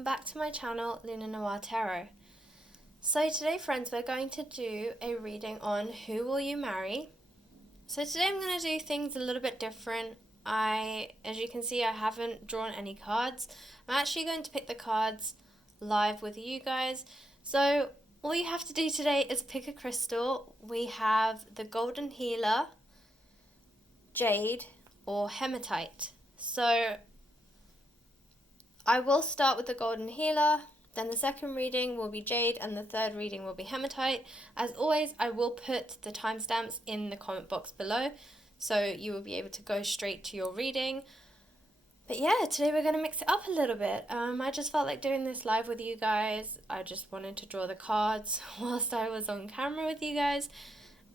welcome back to my channel, Luna Noir Tarot. So today, friends, we're going to do a reading on Who Will You Marry? So today I'm going to do things a little bit different. As you can see, I haven't drawn any cards. I'm actually going to pick the cards live with you guys. So all you have to do today is pick a crystal. We have the Golden Healer, Jade, or Hematite. So I will start with the Golden Healer, then the second reading will be Jade, and the third reading will be Hematite. As always, I will put the timestamps in the comment box below, so you will be able to go straight to your reading. But yeah, today we're going to mix it up a little bit. I just felt like doing this live with you guys. I just wanted to draw the cards whilst I was on camera with you guys.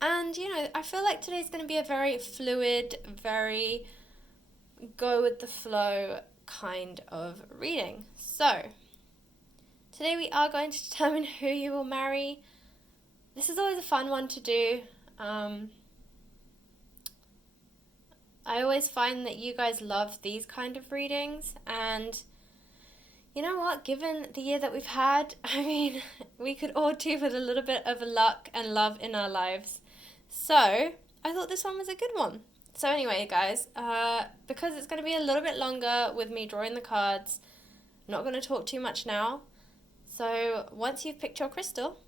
And, you know, I feel like today's going to be a very fluid, very go with the flow kind of reading. So today we are going to determine who you will marry. This is always a fun one to do. I always find that you guys love these kind of readings, and you know what, given the year that we've had, I mean, we could all do with a little bit of luck and love in our lives. So I thought this one was a good one. So anyway, guys, because it's going to be a little bit longer with me drawing the cards, I'm not going to talk too much now. So once you've picked your crystal,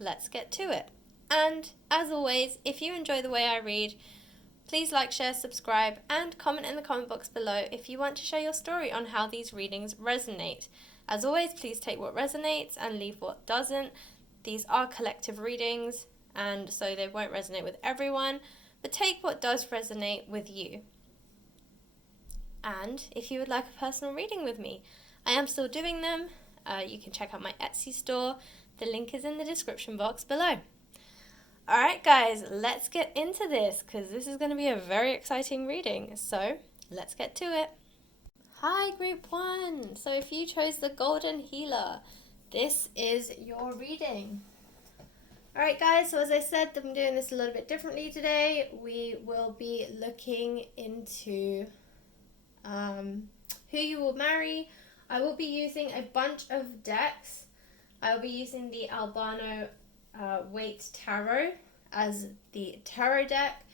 let's get to it. And as always, if you enjoy the way I read, please like, share, subscribe, and comment in the comment box below if you want to share your story on how these readings resonate. As always, please take what resonates and leave what doesn't. These are collective readings, and so they won't resonate with everyone. But take what does resonate with you. And if you would like a personal reading with me, I am still doing them. You can check out my Etsy store. The link is in the description box below. Alright guys, let's get into this because this is going to be a very exciting reading. So let's get to it. Hi Group 1. So if you chose the Golden Healer, this is your reading. Alright guys, so as I said, I'm doing this a little bit differently today. We will be looking into who you will marry. I will be using a bunch of decks. I will be using the Albano Waite Tarot as the tarot deck.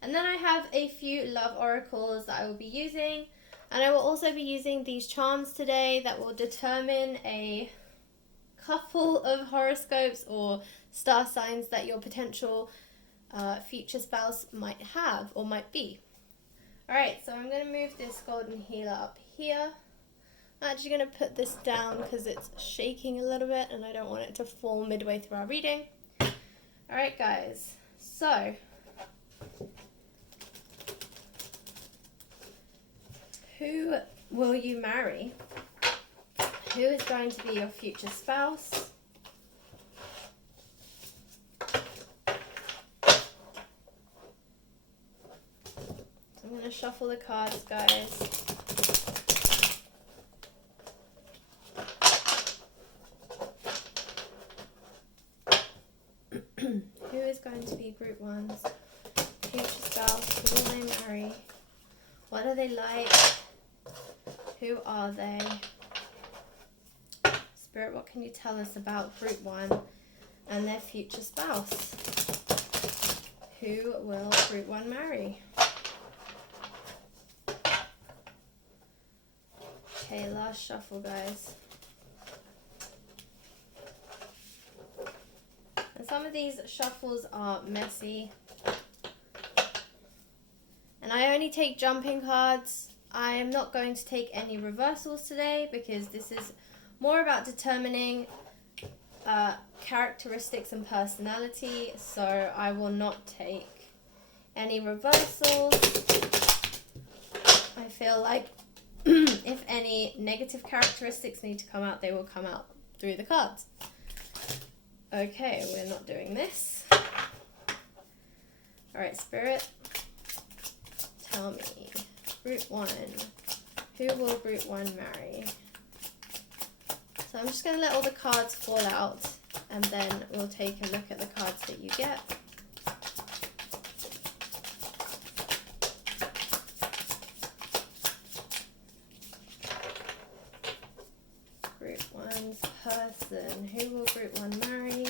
And then I have a few love oracles that I will be using. And I will also be using these charms today that will determine a couple of horoscopes or star signs that your potential future spouse might have or might be. Alright, so I'm going to move this Golden Healer up here. I'm actually going to put this down because it's shaking a little bit and I don't want it to fall midway through our reading. Alright guys, so who will you marry? Who is going to be your future spouse? I'm going to shuffle the cards, guys. Who is going to be Group 1's future spouse? Who will they marry? What are they like? Who are they? Spirit, what can you tell us about Group 1 and their future spouse? Who will Group 1 marry? Okay, last shuffle, guys. And some of these shuffles are messy. And I only take jumping cards. I am not going to take any reversals today because this is more about determining characteristics and personality. So I will not take any reversals. I feel like if any negative characteristics need to come out, they will come out through the cards. Okay, we're not doing this. Alright, Spirit, tell me, Group 1, who will Group 1 marry? So I'm just going to let all the cards fall out, and then we'll take a look at the cards that you get. Group person, who will group 1 marry?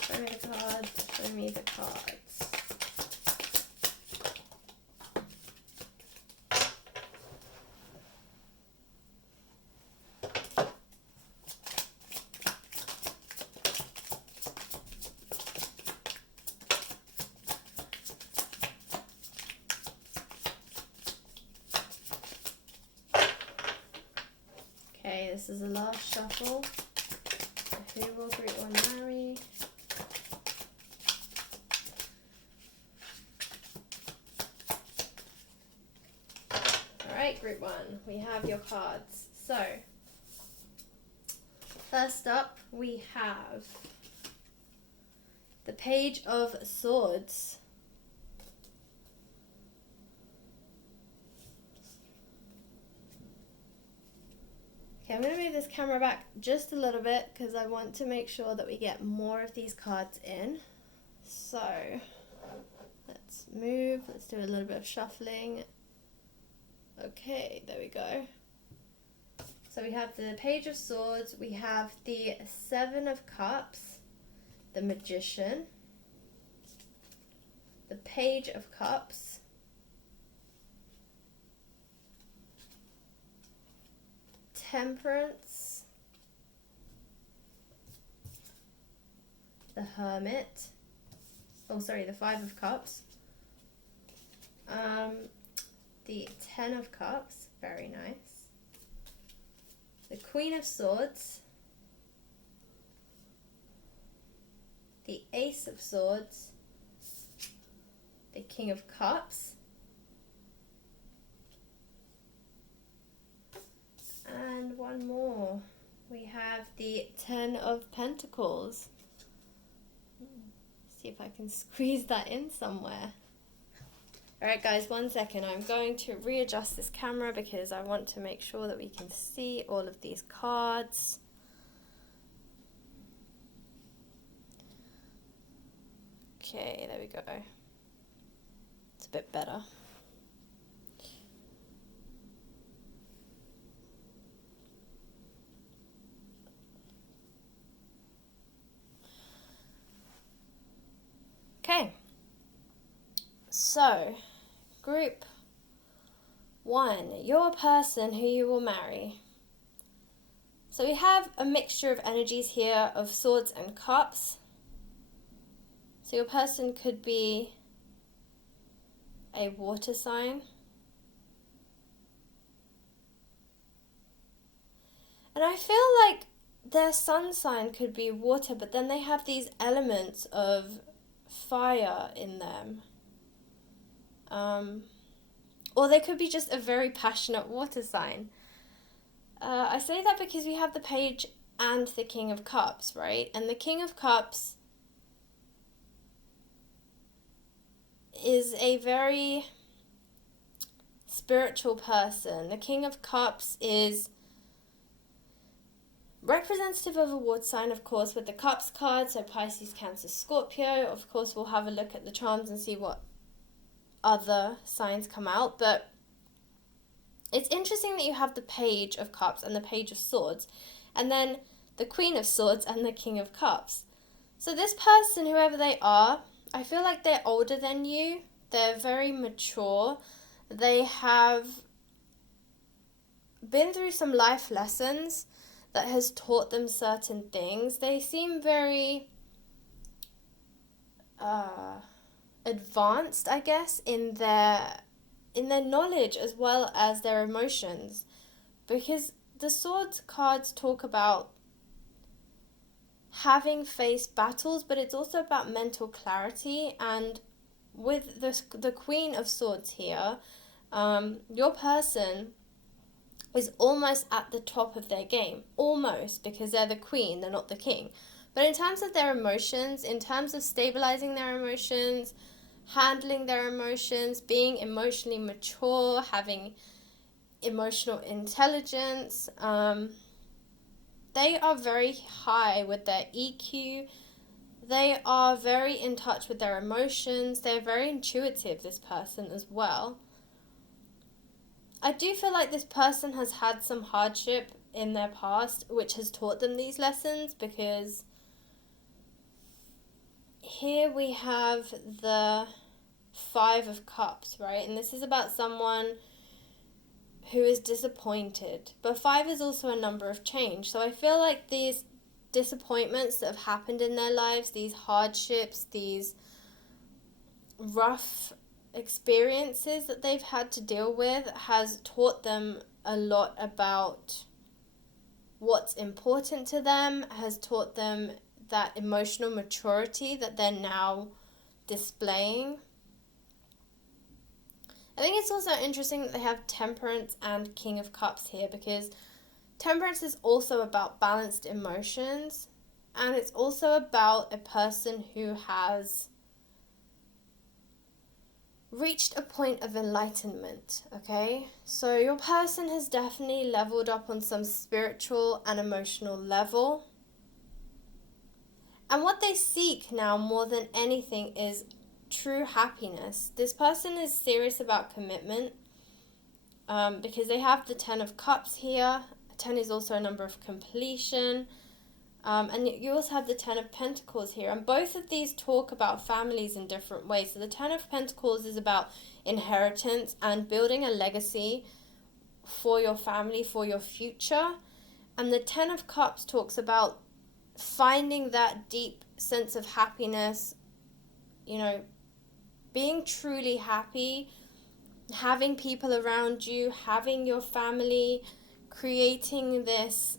Show me the cards, show me the cards. Okay, this is the last shuffle. Who will group 1 marry? Alright, group 1, we have your cards. So, first up we have the Page of Swords. Okay, I'm going to move this camera back just a little bit because I want to make sure that we get more of these cards in. So, let's move, let's do a little bit of shuffling. Okay, there we go. So we have the Page of Swords, we have the 7 of Cups, the Magician, the Page of Cups, Temperance, the Hermit, oh sorry, the 5 of Cups, the 10 of Cups, very nice, the Queen of Swords, the Ace of Swords, the King of Cups, and one more. We have the 10 of Pentacles. See if I can squeeze that in somewhere. Alright guys, 1 second. I'm going to readjust this camera because I want to make sure that we can see all of these cards. Okay, there we go. It's a bit better. Okay, so group 1, your person who you will marry. So we have a mixture of energies here of Swords and Cups. So your person could be a water sign. And I feel like their sun sign could be water, but then they have these elements of fire in them. Or they could be just a very passionate water sign. I say that because we have the Page and the King of Cups, right? And the King of Cups is a very spiritual person. The King of Cups is representative of a water sign, of course, with the Cups card, so Pisces, Cancer, Scorpio. Of course, we'll have a look at the charms and see what other signs come out, but it's interesting that you have the Page of Cups and the Page of Swords, and then the Queen of Swords and the King of Cups. So this person, whoever they are, I feel like they're older than you. They're very mature. They have been through some life lessons that has taught them certain things. They seem very advanced, I guess, in their knowledge as well as their emotions, because the Swords cards talk about having faced battles, but it's also about mental clarity. And with the Queen of Swords here, your person is almost at the top of their game, almost, because they're the queen, they're not the king. But in terms of their emotions, in terms of stabilizing their emotions, handling their emotions, being emotionally mature, having emotional intelligence, they are very high with their EQ. They are very in touch with their emotions. They're very intuitive, this person, as well. I do feel like this person has had some hardship in their past, which has taught them these lessons, because here we have the Five of Cups, right? And this is about someone who is disappointed. But 5 is also a number of change. So I feel like these disappointments that have happened in their lives, these hardships, these rough experiences that they've had to deal with, has taught them a lot about what's important to them, has taught them that emotional maturity that they're now displaying. I think it's also interesting that they have Temperance and King of Cups here, because Temperance is also about balanced emotions, and it's also about a person who has reached a point of enlightenment, okay? So your person has definitely leveled up on some spiritual and emotional level. And what they seek now more than anything is true happiness. This person is serious about commitment, because they have the 10 of Cups here. 10 is also a number of completion. And you also have the 10 of Pentacles here. And both of these talk about families in different ways. So the 10 of Pentacles is about inheritance and building a legacy for your family, for your future. And the 10 of Cups talks about finding that deep sense of happiness, you know, being truly happy, having people around you, having your family, creating this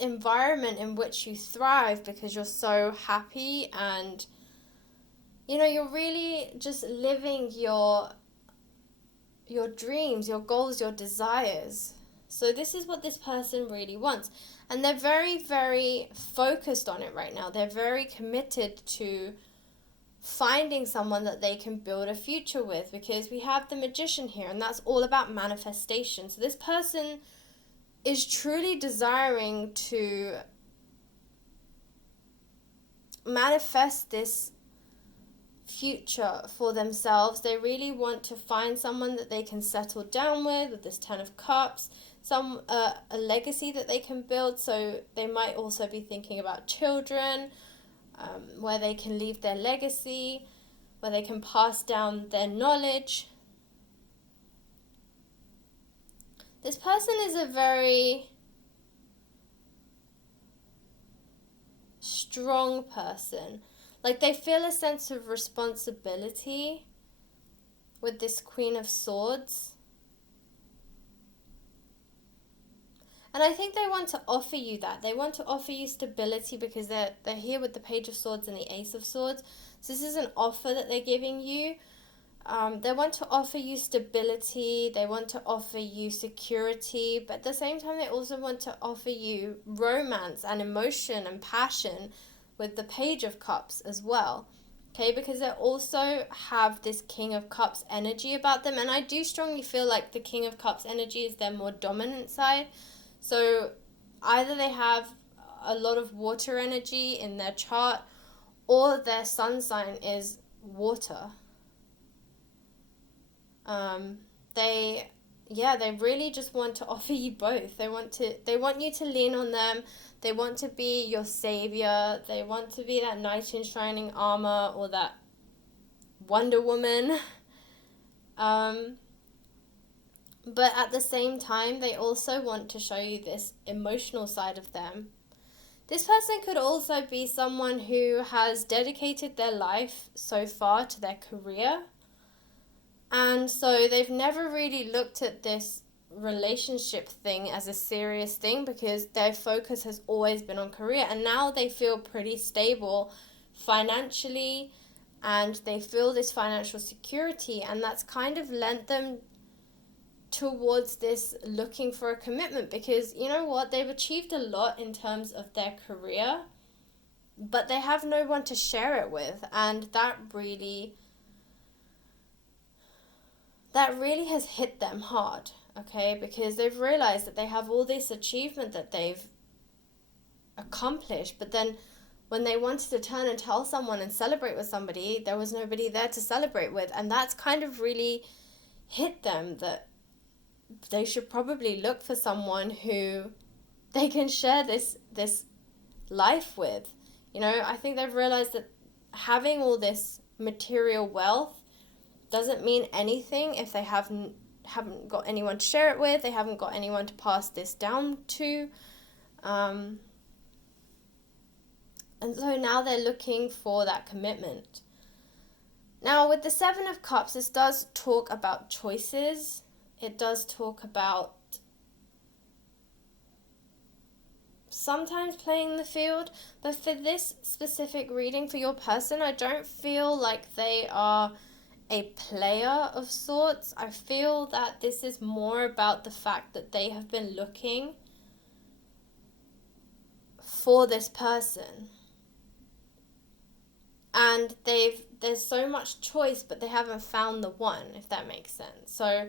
environment in which you thrive because you're so happy, and you're really just living your dreams, your goals, your desires. So this is what this person really wants, and they're very, very focused on it right now. They're very committed to finding someone that they can build a future with, because we have the Magician here, and that's all about manifestation. So this person is truly desiring to manifest this future for themselves. They really want to find someone that they can settle down with this 10 of Cups, a legacy that they can build. So they might also be thinking about children, where they can leave their legacy, where they can pass down their knowledge. This person is a very strong person. Like, they feel a sense of responsibility with this Queen of Swords. And I think they want to offer you that. They want to offer you stability, because they're here with the Page of Swords and the Ace of Swords. So this is an offer that they're giving you. They want to offer you stability, they want to offer you security, but at the same time they also want to offer you romance and emotion and passion with the Page of Cups as well. Okay, because they also have this King of Cups energy about them, and I do strongly feel like the King of Cups energy is their more dominant side. So either they have a lot of water energy in their chart, or their sun sign is water. They really just want to offer you both. They want you to lean on them. They want to be your savior. They want to be that knight in shining armor, or that Wonder Woman. But at the same time, they also want to show you this emotional side of them. This person could also be someone who has dedicated their life so far to their career. And so they've never really looked at this relationship thing as a serious thing, because their focus has always been on career. And now they feel pretty stable financially, and they feel this financial security, and that's kind of lent them towards this looking for a commitment, because you know what, they've achieved a lot in terms of their career, but they have no one to share it with, and that really has hit them hard, okay, because they've realized that they have all this achievement that they've accomplished, but then when they wanted to turn and tell someone and celebrate with somebody, there was nobody there to celebrate with. And that's kind of really hit them, that they should probably look for someone who they can share this life with. You know, I think they've realized that having all this material wealth doesn't mean anything if they haven't got anyone to share it with, they haven't got anyone to pass this down to. And so now they're looking for that commitment. Now, with the Seven of Cups, this does talk about choices. It does talk about sometimes playing the field. But for this specific reading for your person, I don't feel like they are a player of sorts. I feel that this is more about the fact that they have been looking for this person. And there's so much choice, but they haven't found the one, if that makes sense. So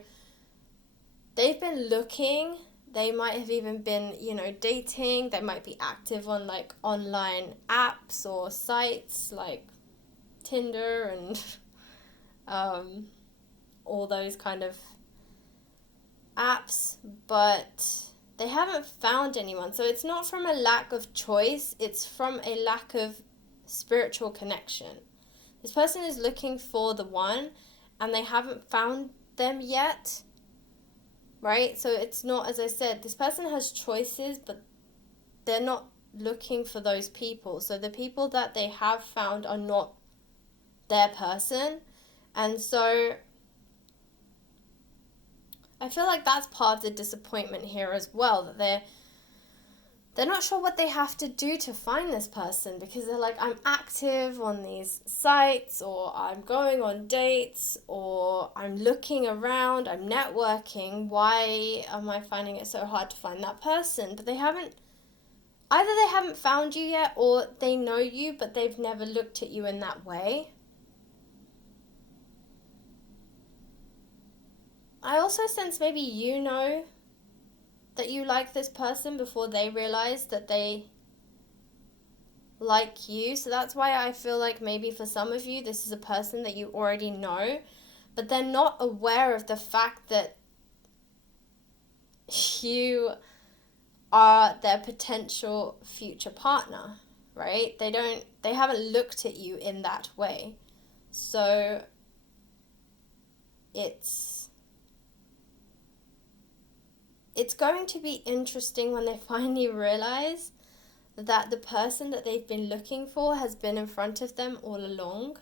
they've been looking. They might have even been, dating. They might be active on like online apps or sites like Tinder and all those kind of apps, but they haven't found anyone. So it's not from a lack of choice, it's from a lack of spiritual connection. This person is looking for the one and they haven't found them yet, right? So it's not, as I said, this person has choices, but they're not looking for those people. So the people that they have found are not their person. And so I feel like that's part of the disappointment here as well, that they're not sure what they have to do to find this person, because they're like, I'm active on these sites, or I'm going on dates, or I'm looking around, I'm networking. Why am I finding it so hard to find that person? But either they haven't found you yet, or they know you, but they've never looked at you in that way. I also sense maybe you know that you like this person before they realize that they like you. So that's why I feel like maybe for some of you, this is a person that you already know, but they're not aware of the fact that you are their potential future partner, right? They haven't looked at you in that way. So it's going to be interesting when they finally realize that the person that they've been looking for has been in front of them all along.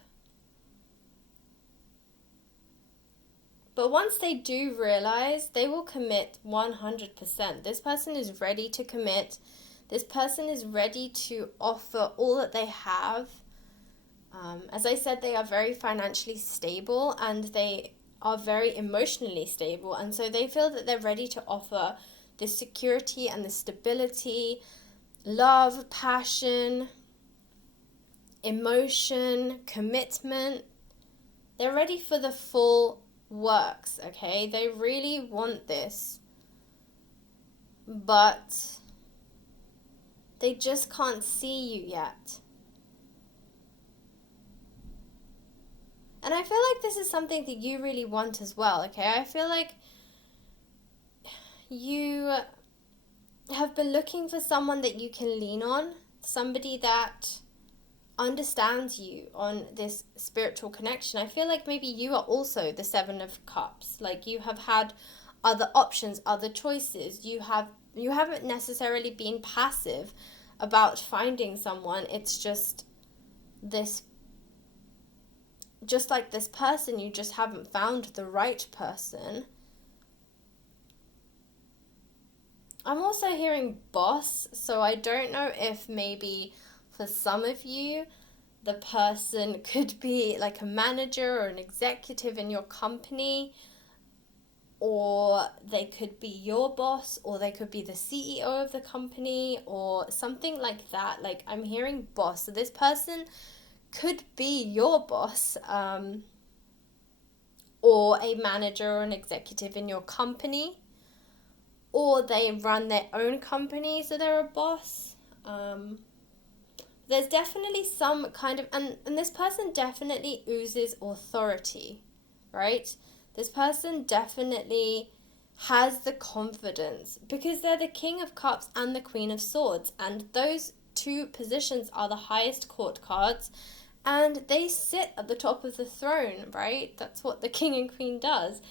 But once they do realize, they will commit 100%. This person is ready to commit. This person is ready to offer all that they have. As I said, they are very financially stable and they are very emotionally stable, and so they feel that they're ready to offer this security and the stability, love, passion, emotion, commitment. They're ready for the full works, okay? They really want this, but they just can't see you yet. And I feel like this is something that you really want as well, okay? I feel like you have been looking for someone that you can lean on, somebody that understands you on this spiritual connection. I feel like maybe you are also the Seven of Cups. Like you have had other options, other choices. You haven't necessarily been passive about finding someone. It's just like this person, you just haven't found the right person. I'm also hearing boss, so I don't know if maybe for some of you, the person could be like a manager or an executive in your company, or they could be your boss, or they could be the CEO of the company, or something like that. Like I'm hearing boss, so this person could be your boss, or a manager or an executive in your company, or they run their own company, so they're a boss. there's definitely some kind of, and this person definitely oozes authority, right? This person definitely has the confidence because they're the King of Cups and the Queen of Swords, and those two positions are the highest court cards, and they sit at the top of the throne, right? That's what the King and Queen does.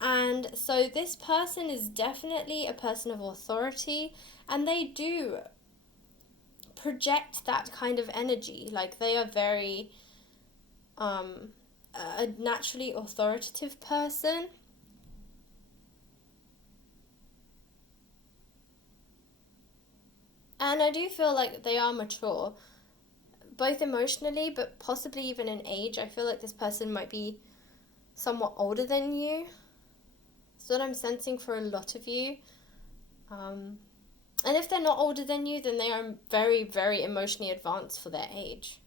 And so this person is definitely a person of authority, and they do project that kind of energy. Like, they are very a naturally authoritative person. And I do feel like they are mature, both emotionally, but possibly even in age. I feel like this person might be somewhat older than you. That's what I'm sensing for a lot of you. And if they're not older than you, then they are very, very emotionally advanced for their age.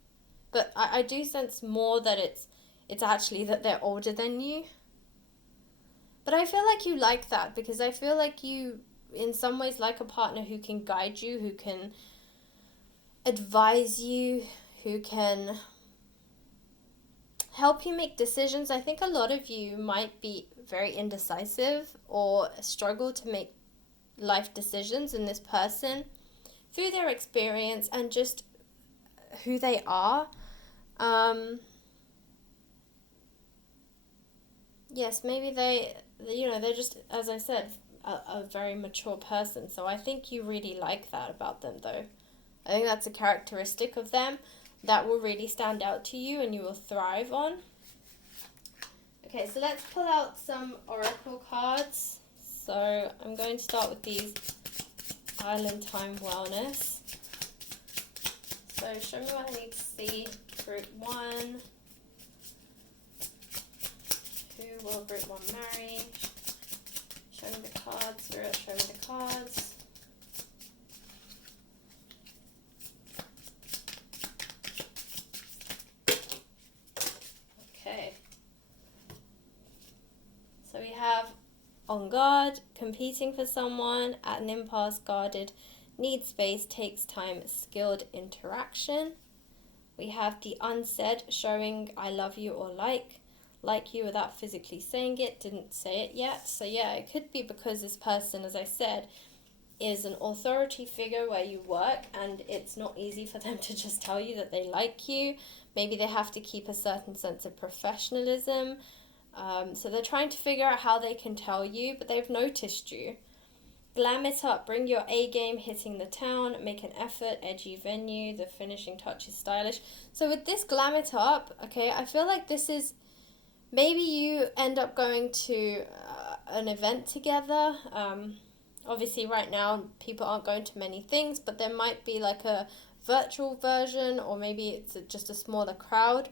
But I do sense more that it's actually that they're older than you. But I feel like you like that, because I feel like you, in some ways, like a partner who can guide you, who can advise you, who can help you make decisions. I think a lot of you might be very indecisive or struggle to make life decisions, and this person, through their experience and just who they are, yes, maybe they're just, as I said, a very mature person. So I think you really like that about them, though. I think that's a characteristic of them that will really stand out to you and you will thrive on. Okay, so let's pull out some oracle cards. So I'm going to start with these Island Time Wellness. So show me what I need to see. Group 1. Who will Group 1 marry? Show me the cards. Spirit, show me the cards. Okay. So we have on guard, competing for someone, at an impasse, guarded, needs space, takes time, skilled interaction. We have the unsaid, showing I love you or like you without physically saying it, didn't say it yet. So yeah, it could be because this person, as I said, is an authority figure where you work, and it's not easy for them to just tell you that they like you. Maybe they have to keep a certain sense of professionalism. So they're trying to figure out how they can tell you, but they've noticed you. Glam it up, bring your A game, hitting the town, make an effort, edgy venue, the finishing touch is stylish. So with this glam it up, okay, I feel like this is, maybe you end up going to an event together. Obviously right now people aren't going to many things, but there might be like a virtual version, or maybe it's just a smaller crowd.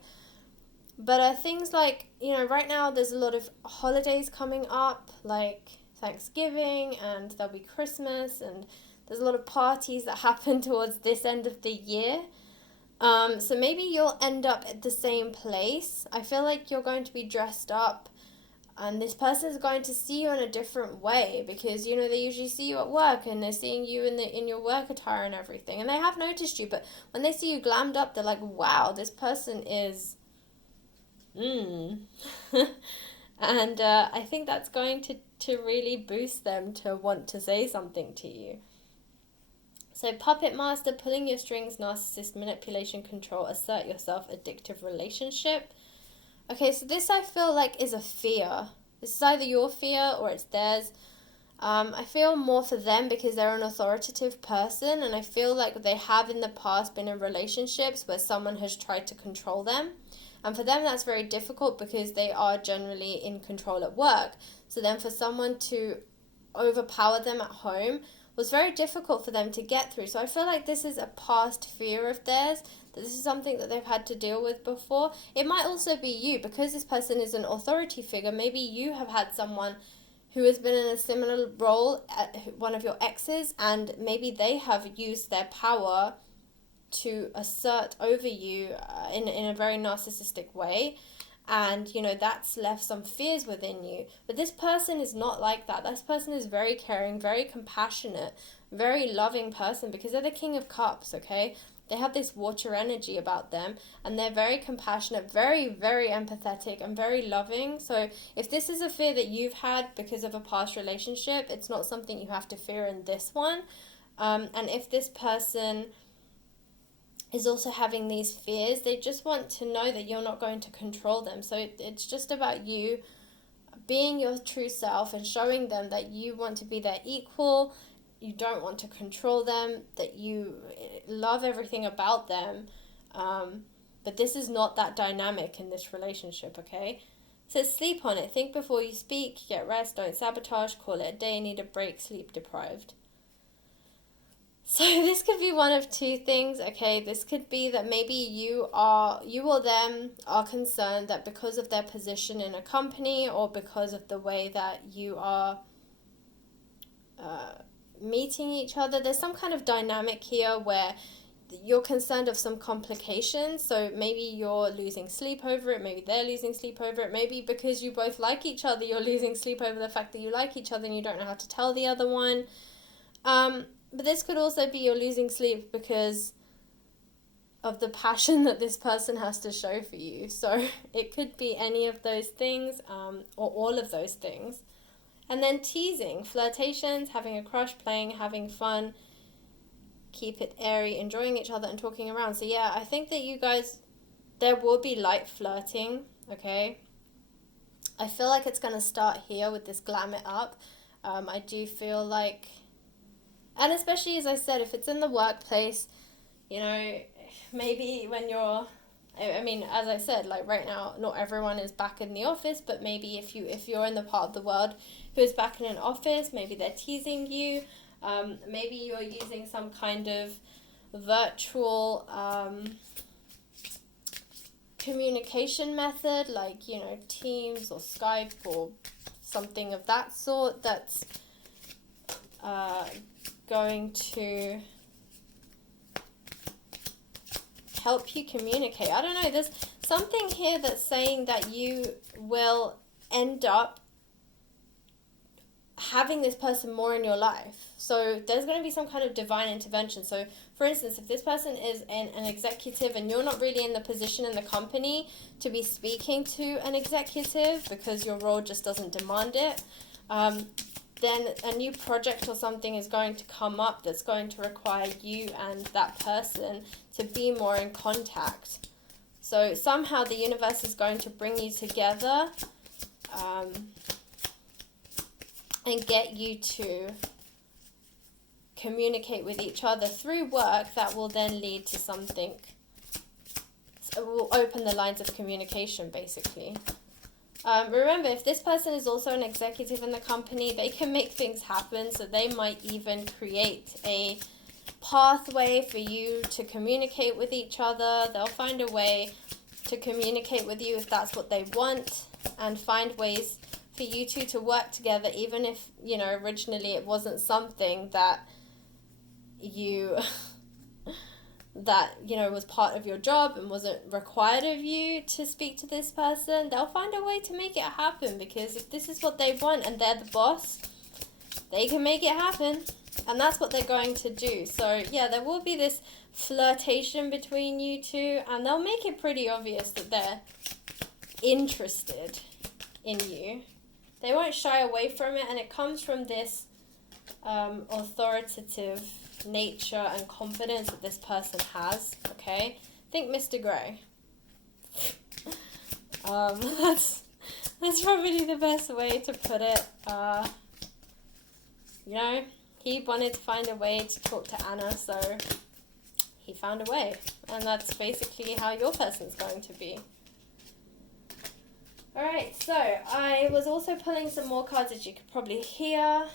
But things like, right now there's a lot of holidays coming up, like Thanksgiving, and there'll be Christmas, and there's a lot of parties that happen towards this end of the year. So maybe you'll end up at the same place. I feel like you're going to be dressed up, and this person is going to see you in a different way, because, they usually see you at work, and they're seeing you in your work attire and everything, and they have noticed you, but when they see you glammed up, they're like, wow, this person is... And I think that's going to really boost them to want to say something to you. So puppet master, pulling your strings, narcissist, manipulation, control, assert yourself, addictive relationship. Okay, so this I feel like is a fear. This is either your fear or it's theirs. I feel more for them because they're an authoritative person, and I feel like they have in the past been in relationships where someone has tried to control them. And for them, that's very difficult because they are generally in control at work. So then for someone to overpower them at home was very difficult for them to get through. So I feel like this is a past fear of theirs, that this is something that they've had to deal with before. It might also be you, because this person is an authority figure. Maybe you have had someone who has been in a similar role at one of your exes, and maybe they have used their power to assert over you in a very narcissistic way, and that's left some fears within you. But this person is not like that. This person is very caring, very compassionate, very loving person, because they're the King of Cups, okay? they have this water energy about them, and they're very compassionate, very, very empathetic, and very loving. So if this is a fear that you've had because of a past relationship, it's not something you have to fear in this one. And if this person is also having these fears, they just want to know that you're not going to control them. So it's just about you being your true self and showing them that you want to be their equal, you don't want to control them, that you love everything about them. But this is not that dynamic in this relationship, okay? So sleep on it. Think before you speak, get rest, don't sabotage, call it a day, need a break, sleep deprived. So this could be one of two things, okay? This could be that maybe you or them are concerned that because of their position in a company or because of the way that you are meeting each other, there's some kind of dynamic here where you're concerned of some complications. So maybe you're losing sleep over it, maybe they're losing sleep over it, maybe because you both like each other, you're losing sleep over the fact that you like each other and you don't know how to tell the other one. But this could also be you're losing sleep because of the passion that this person has to show for you. So it could be any of those things, or all of those things. And then teasing, flirtations, having a crush, playing, having fun, keep it airy, enjoying each other and talking around. So yeah, I think that you guys, there will be light flirting, okay? I feel like it's going to start here with this glam it up. I do feel like, and especially as I said, if it's in the workplace, you know, maybe when you're, I mean, as I said, like right now, not everyone is back in the office, but maybe if you're in the part of the world who is back in an office, maybe they're teasing you, maybe you're using some kind of virtual communication method, like, you know, Teams or Skype or something of that sort that's going to help you communicate. I don't know, there's something here that's saying that you will end up having this person more in your life. So there's going to be some kind of divine intervention. So for instance, if this person is an executive and you're not really in the position in the company to be speaking to an executive because your role just doesn't demand it, then a new project or something is going to come up that's going to require you and that person to be more in contact. So somehow the universe is going to bring you together and get you to communicate with each other through work that will then lead to something. So will open the lines of communication, basically. Remember, if this person is also an executive in the company, they can make things happen. So they might even create a pathway for you to communicate with each other. They'll find a way to communicate with you if that's what they want, and find ways for you two to work together, even if, you know, originally it wasn't something that you was part of your job and wasn't required of you to speak to this person. They'll find a way to make it happen, because if this is what they want and they're the boss, they can make it happen, and that's what they're going to do. So yeah, there will be this flirtation between you two, and they'll make it pretty obvious that they're interested in you. They won't shy away from it, and it comes from this authoritative nature and confidence that this person has, okay? Think Mr. Grey. That's probably the best way to put it. He wanted to find a way to talk to Anna, so he found a way. And that's basically how your person's going to be. Alright, so I was also pulling some more cards, as you could probably hear.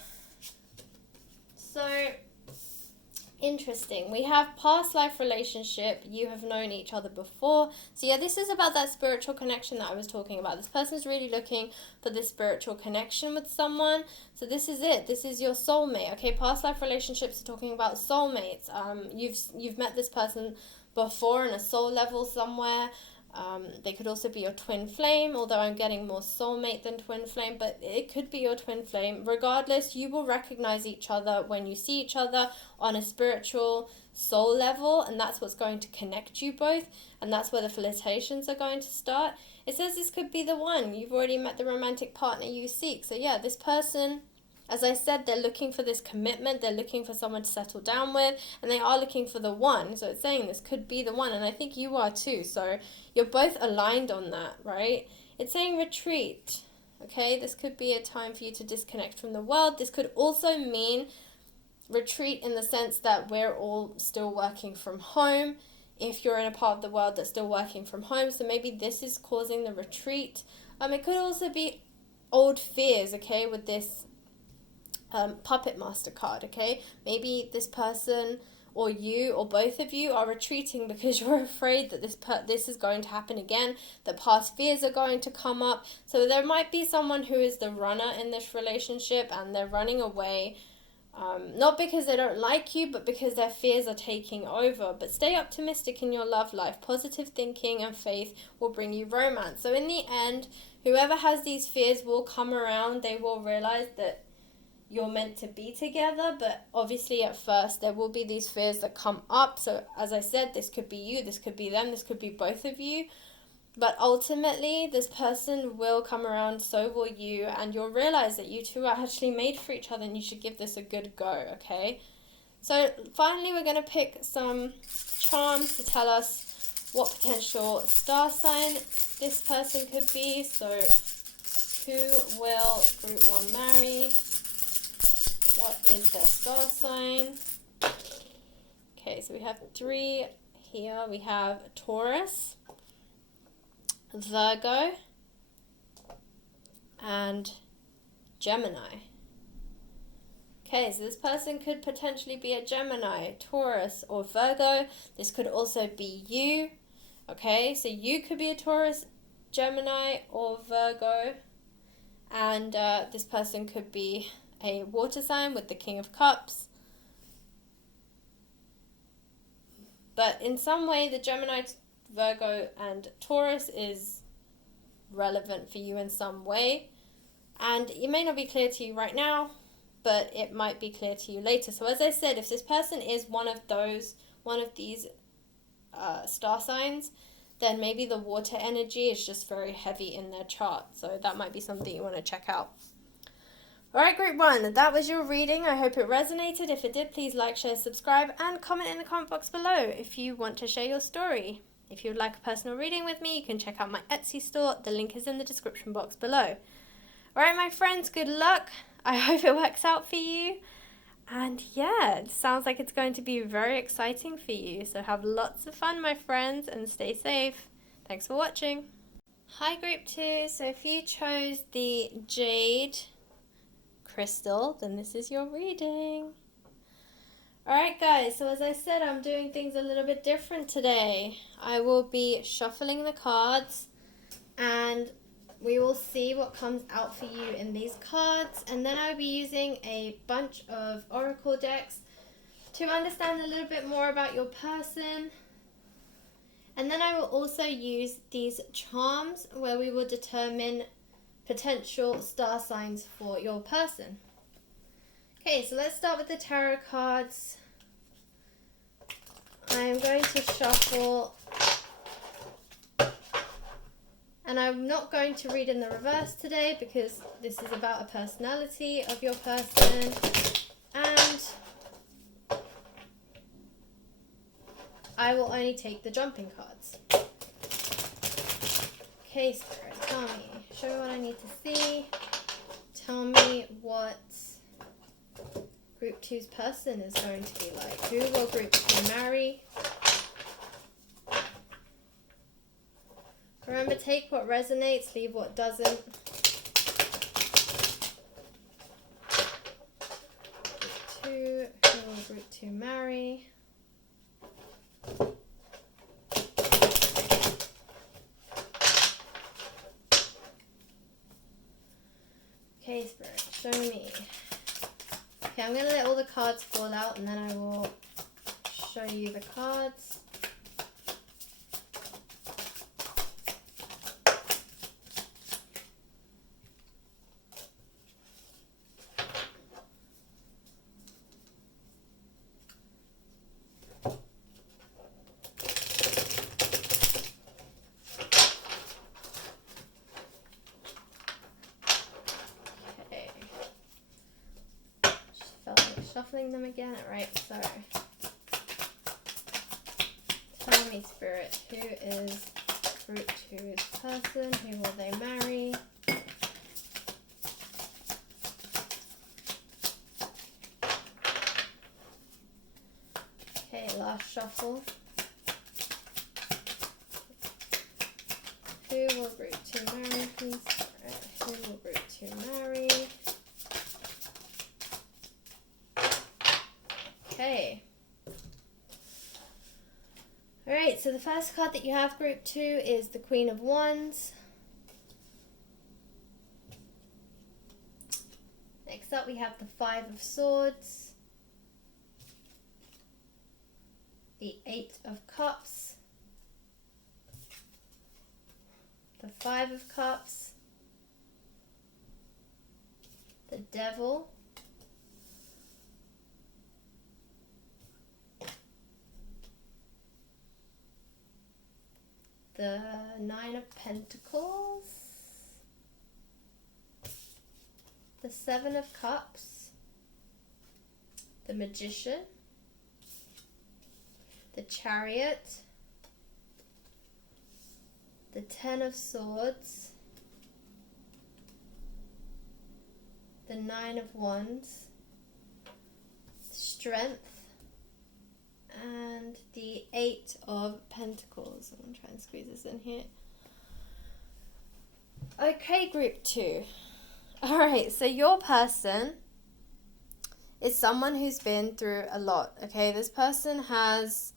So, interesting. We have past life relationship. You have known each other before. So yeah, this is about that spiritual connection that I was talking about. This person's really looking for this spiritual connection with someone. So this is it. This is your soulmate. Okay, past life relationships are talking about soulmates. You've met this person before on a soul level somewhere. They could also be your twin flame, although I'm getting more soulmate than twin flame, but it could be your twin flame. Regardless, you will recognize each other when you see each other on a spiritual soul level, and that's what's going to connect you both, and that's where the flirtations are going to start. It says this could be the one. You've already met the romantic partner you seek. So yeah, this person, as I said, they're looking for this commitment. They're looking for someone to settle down with, and they are looking for the one. So it's saying this could be the one, and I think you are too. So you're both aligned on that, right? It's saying retreat. Okay, this could be a time for you to disconnect from the world. This could also mean retreat in the sense that we're all still working from home. If you're in a part of the world that's still working from home, so maybe this is causing the retreat. It could also be old fears, okay, with this puppet master card, okay? Maybe this person or you or both of you are retreating because you're afraid that this is going to happen again, that past fears are going to come up. So there might be someone who is the runner in this relationship and they're running away, not because they don't like you, but because their fears are taking over. But stay optimistic in your love life. Positive thinking and faith will bring you romance. So in the end, whoever has these fears will come around. They will realize that you're meant to be together, but obviously at first there will be these fears that come up. So as I said, this could be you, this could be them, this could be both of you. But ultimately, this person will come around, so will you, and you'll realize that you two are actually made for each other and you should give this a good go, okay? So finally, we're going to pick some charms to tell us what potential star sign this person could be. So who will group 1 marry? What is their star sign? Okay, so we have 3 here. We have Taurus, Virgo, and Gemini. Okay, so this person could potentially be a Gemini, Taurus, or Virgo. This could also be you. Okay, so you could be a Taurus, Gemini, or Virgo. And this person could be a water sign with the King of Cups. But in some way, the Gemini, Virgo, and Taurus is relevant for you in some way. And it may not be clear to you right now, but it might be clear to you later. So as I said, if this person is one of these star signs, then maybe the water energy is just very heavy in their chart. So that might be something you want to check out. Alright, group 1, that was your reading. I hope it resonated. If it did, please like, share, subscribe, and comment in the comment box below if you want to share your story. If you would like a personal reading with me, you can check out my Etsy store. The link is in the description box below. Alright, my friends, good luck. I hope it works out for you. And yeah, it sounds like it's going to be very exciting for you. So have lots of fun, my friends, and stay safe. Thanks for watching. Hi, group 2. So if you chose the Jade crystal, then this is your reading. Alright guys, so as I said, I'm doing things a little bit different today. I will be shuffling the cards and we will see what comes out for you in these cards, and then I'll be using a bunch of oracle decks to understand a little bit more about your person. And then I will also use these charms where we will determine potential star signs for your person. Okay, so let's start with the tarot cards. I am going to shuffle, and I'm not going to read in the reverse today because this is about a personality of your person, and I will only take the jumping cards. Okay, Spirit, tell me. Show me what I need to see. Tell me what Group 2's person is going to be like. Who will Group 2 marry? Remember, take what resonates, leave what doesn't. Group 2, who will Group 2 marry? Okay, Spirit, show me. Okay, I'm going to let all the cards fall out and then I will show you the cards. shuffling them again. Alright, so tell me, Spirit, who is Group 2's person? Who will they marry? Okay, last shuffle. Who will Group 2 marry, please? Alright, who will Group 2 marry? Okay. Alright, so the first card that you have, Group 2, is the Queen of Wands. Next up, we have the Five of Swords, the Eight of Cups, the Five of Cups, the Devil, the Nine of Pentacles, the Seven of Cups, the Magician, the Chariot, the Ten of Swords, the Nine of Wands, Strength, and the Eight of Pentacles. I'm going to try and squeeze this in here. Okay, Group 2. Alright, so your person is someone who's been through a lot, okay? This person has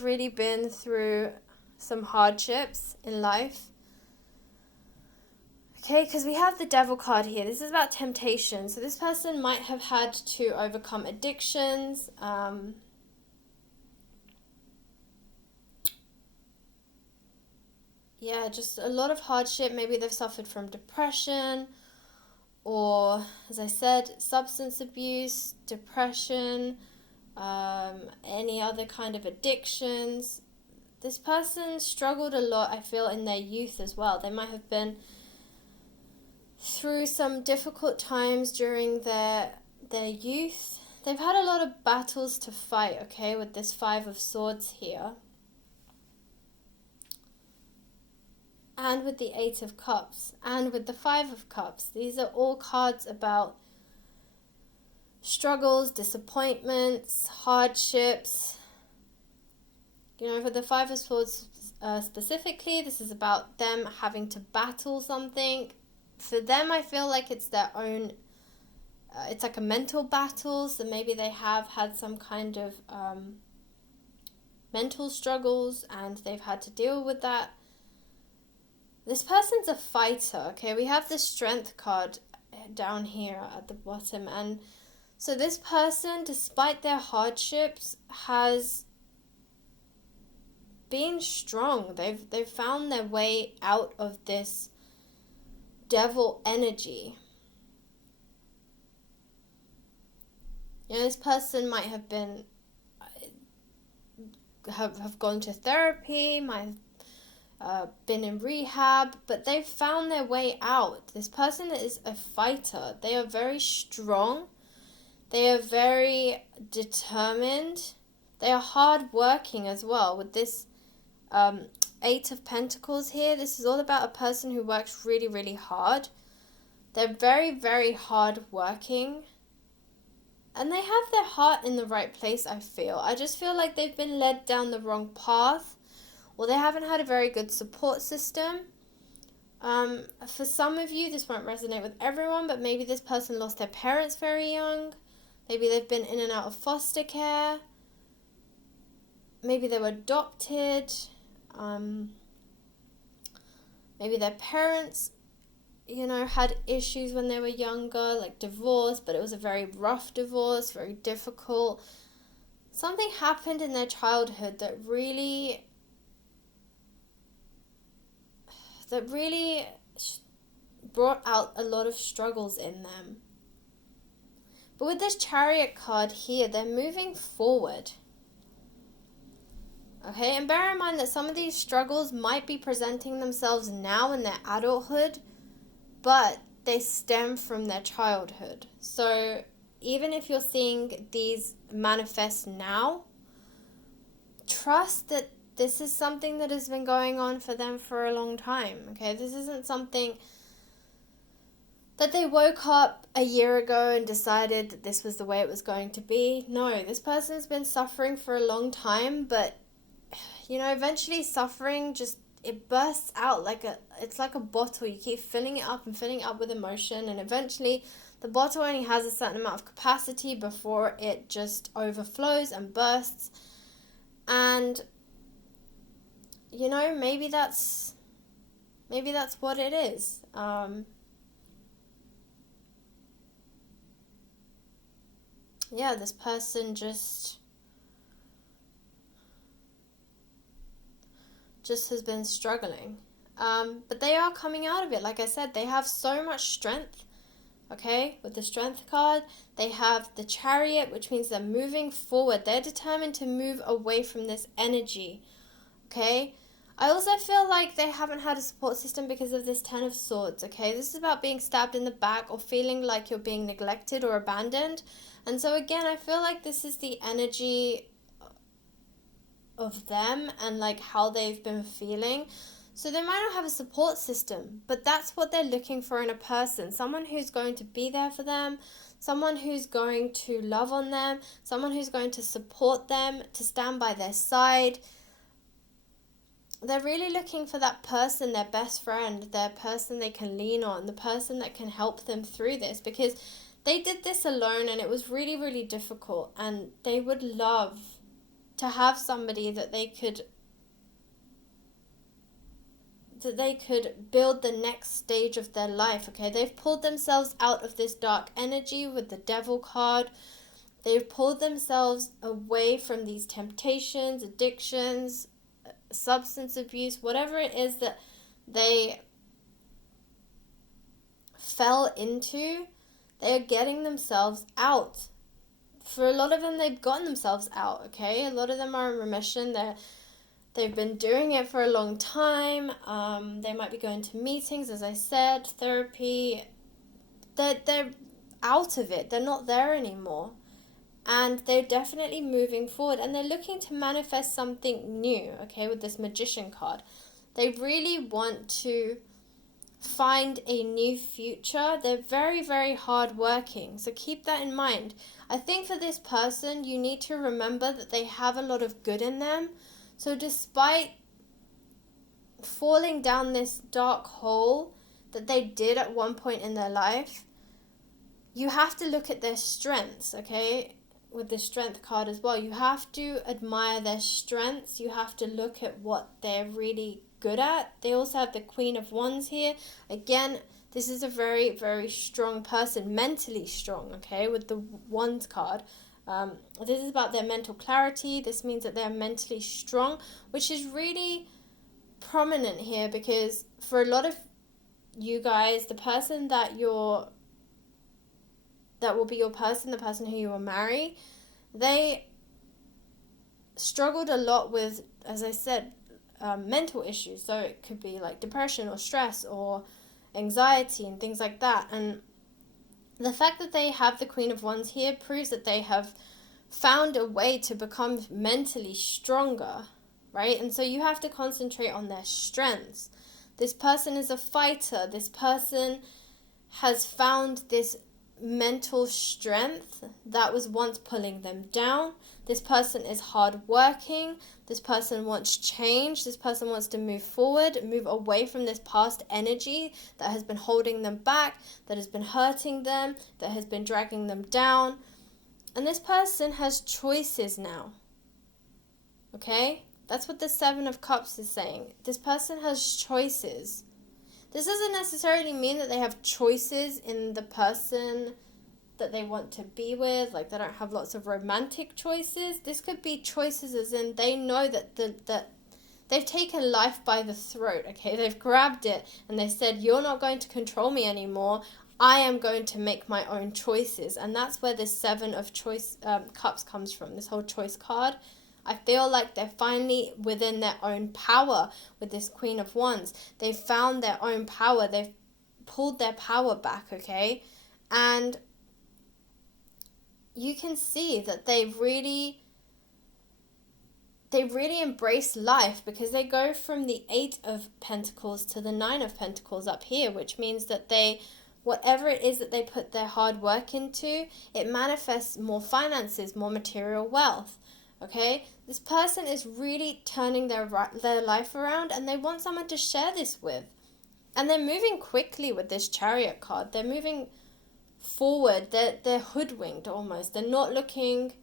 really been through some hardships in life. Okay, because we have the Devil card here. This is about temptation. So this person might have had to overcome addictions. Just a lot of hardship. Maybe they've suffered from depression or, as I said, substance abuse, depression, any other kind of addictions. This person struggled a lot, I feel, in their youth as well. They might have been through some difficult times during their youth. They've had a lot of battles to fight, okay, with this Five of Swords here. And with the Eight of Cups. And with the Five of Cups. These are all cards about struggles, disappointments, hardships. You know, for the Five of Swords specifically, this is about them having to battle something. For them, I feel like it's their own, it's like a mental battle, so maybe they have had some kind of mental struggles and they've had to deal with that. This person's a fighter, okay? We have the Strength card down here at the bottom, and so this person, despite their hardships, has been strong. They've found their way out of this devil energy. You know, this person might have been have gone to therapy, might have been in rehab, but they've found their way out. This person is a fighter. They are very strong. They are very determined. They are hard-working as well. With this Eight of Pentacles here, this is all about a person who works really, really hard. They're very, very hard-working. And they have their heart in the right place, I feel. I just feel like they've been led down the wrong path, or they haven't had a very good support system. For some of you, this won't resonate with everyone, but maybe this person lost their parents very young. Maybe they've been in and out of foster care. Maybe they were adopted. Maybe their parents, you know, had issues when they were younger, like divorce, but it was a very rough divorce, very difficult. Something happened in their childhood that really brought out a lot of struggles in them. But with this Chariot card here, they're moving forward. Okay, and bear in mind that some of these struggles might be presenting themselves now in their adulthood, but they stem from their childhood. So even if you're seeing these manifest now, trust that this is something that has been going on for them for a long time, okay? This isn't something that they woke up a year ago and decided that this was the way it was going to be. No, this person's been suffering for a long time, but, eventually suffering just, it bursts out it's like a bottle. You keep filling it up and filling it up with emotion, and eventually the bottle only has a certain amount of capacity before it just overflows and bursts. And, maybe that's what it is. This person just has been struggling. But they are coming out of it. Like I said, they have so much strength. Okay, with the Strength card, they have the Chariot, which means they're moving forward. They're determined to move away from this energy. Okay, I also feel like they haven't had a support system because of this Ten of Swords. Okay, this is about being stabbed in the back or feeling like you're being neglected or abandoned. And so again, I feel like this is the energy of them and like how they've been feeling. So they might not have a support system, but that's what they're looking for in a person. Someone who's going to be there for them, someone who's going to love on them, someone who's going to support them, to stand by their side. They're really looking for that person, their best friend, their person they can lean on, the person that can help them through this, because they did this alone and it was really, really difficult, and they would love to have somebody that they could build the next stage of their life. Okay, they've pulled themselves out of this dark energy with the Devil card. They've pulled themselves away from these temptations, addictions, substance abuse, whatever it is that they fell into. They are getting themselves out. For a lot of them, they've gotten themselves out, okay? A lot of them are in remission. They've been doing it for a long time. They might be going to meetings, as I said, therapy. They're out of it. They're not there anymore. And they're definitely moving forward. And they're looking to manifest something new, okay, with this Magician card. They really want to find a new future. They're very, very hardworking. So keep that in mind. I think for this person, you need to remember that they have a lot of good in them. So despite falling down this dark hole that they did at one point in their life, you have to look at their strengths, okay? With the Strength card as well. You have to admire their strengths. You have to look at what they're really good at. They also have the Queen of Wands here. Again, this is a very, very strong person, mentally strong, okay, with the Wands card. This is about their mental clarity. This means that they're mentally strong, which is really prominent here, because for a lot of you guys, the person that will be your person, the person who you will marry, they struggled a lot with, as I said, mental issues. So it could be like depression or stress or anxiety and things like that. And the fact that they have the Queen of Wands here proves that they have found a way to become mentally stronger, right? And so you have to concentrate on their strengths. This person is a fighter. This person has found this mental strength that was once pulling them down. This person is hardworking. This person wants change. This person wants to move forward, move away from this past energy that has been holding them back, that has been hurting them, that has been dragging them down. And this person has choices now. Okay? That's what the Seven of Cups is saying. This person has choices. This doesn't necessarily mean that they have choices in the person that they want to be with. Like, they don't have lots of romantic choices. This could be choices as in they know that that they've taken life by the throat, okay? They've grabbed it and they said, you're not going to control me anymore. I am going to make my own choices. And that's where this Seven of Cups comes from, this whole choice card. I feel like they're finally within their own power with this Queen of Wands. They've found their own power. They've pulled their power back, okay? And you can see that they really embrace life, because they go from the 8 of Pentacles to the 9 of Pentacles up here, which means that whatever it is that they put their hard work into, it manifests more finances, more material wealth. Okay, this person is really turning their life around, and they want someone to share this with. And they're moving quickly with this Chariot card. They're moving forward. They're hoodwinked almost. They're not looking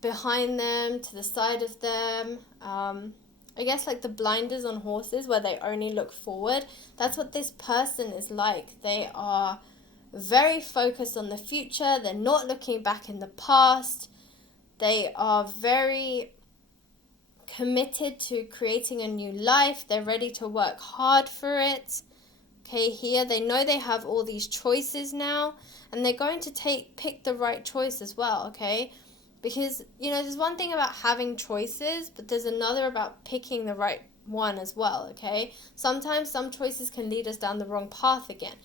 behind them, to the side of them. I guess like the blinders on horses, where they only look forward. That's what this person is like. They are very focused on the future. They're not looking back in the past. They are very committed to creating a new life. They're ready to work hard for it. Okay, here they know they have all these choices now, and they're going to pick the right choice as well, okay? Because, there's one thing about having choices, but there's another about picking the right one as well, okay? Sometimes some choices can lead us down the wrong path again.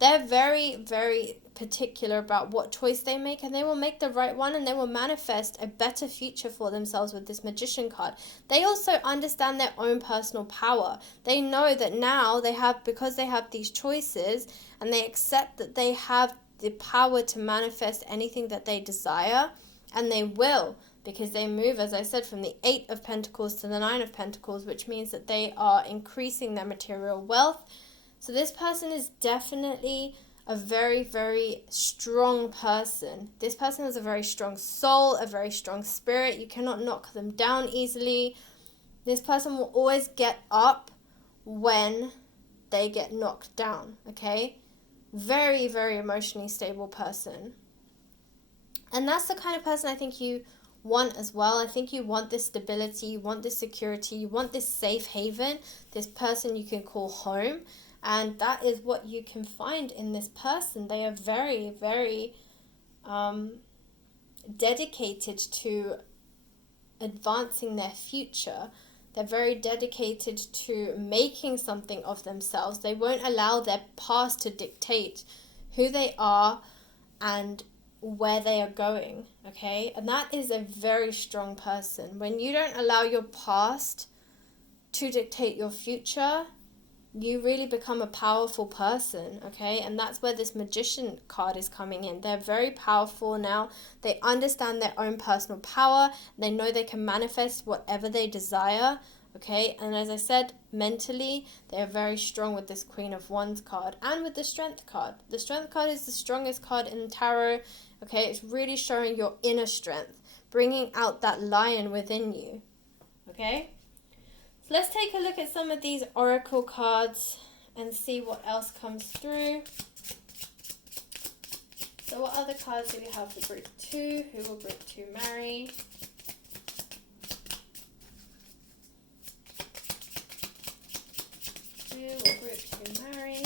They're very, very particular about what choice they make, and they will make the right one, and they will manifest a better future for themselves with this Magician card. They also understand their own personal power. They know that now because they have these choices, and they accept that they have the power to manifest anything that they desire, and they will, because they move, as I said, from the 8 of Pentacles to the 9 of Pentacles, which means that they are increasing their material wealth. So this person is definitely a very, very strong person. This person has a very strong soul, a very strong spirit. You cannot knock them down easily. This person will always get up when they get knocked down, okay? Very, very emotionally stable person. And that's the kind of person I think you want as well. I think you want this stability, you want this security, you want this safe haven, this person you can call home. And that is what you can find in this person. They are very, very dedicated to advancing their future. They're very dedicated to making something of themselves. They won't allow their past to dictate who they are and where they are going, okay? And that is a very strong person. When you don't allow your past to dictate your future, you really become a powerful person, okay? And that's where this Magician card is coming in. They're very powerful now. They understand their own personal power. They know they can manifest whatever they desire, okay? And as I said, mentally, they are very strong with this Queen of Wands card and with the Strength card. The Strength card is the strongest card in tarot, okay? It's really showing your inner strength, bringing out that lion within you, okay? So let's take a look at some of these oracle cards and see what else comes through. So what other cards do we have for group 2? Who will group 2 marry? Who will group 2 marry?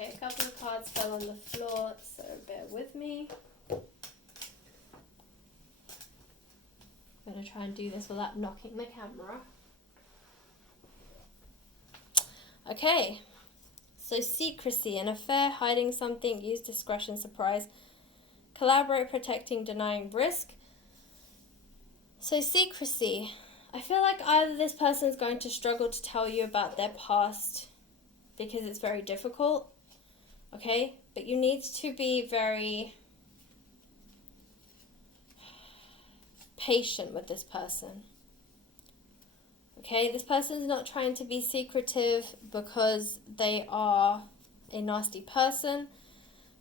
Okay, a couple of cards fell on the floor, so bear with me. I'm going to try and do this without knocking the camera. Okay, so secrecy, an affair, hiding something, use discretion, surprise, collaborate, protecting, denying, risk. So secrecy, I feel like either this person is going to struggle to tell you about their past because it's very difficult, okay? But you need to be very patient with this person. Okay, this person's not trying to be secretive because they are a nasty person.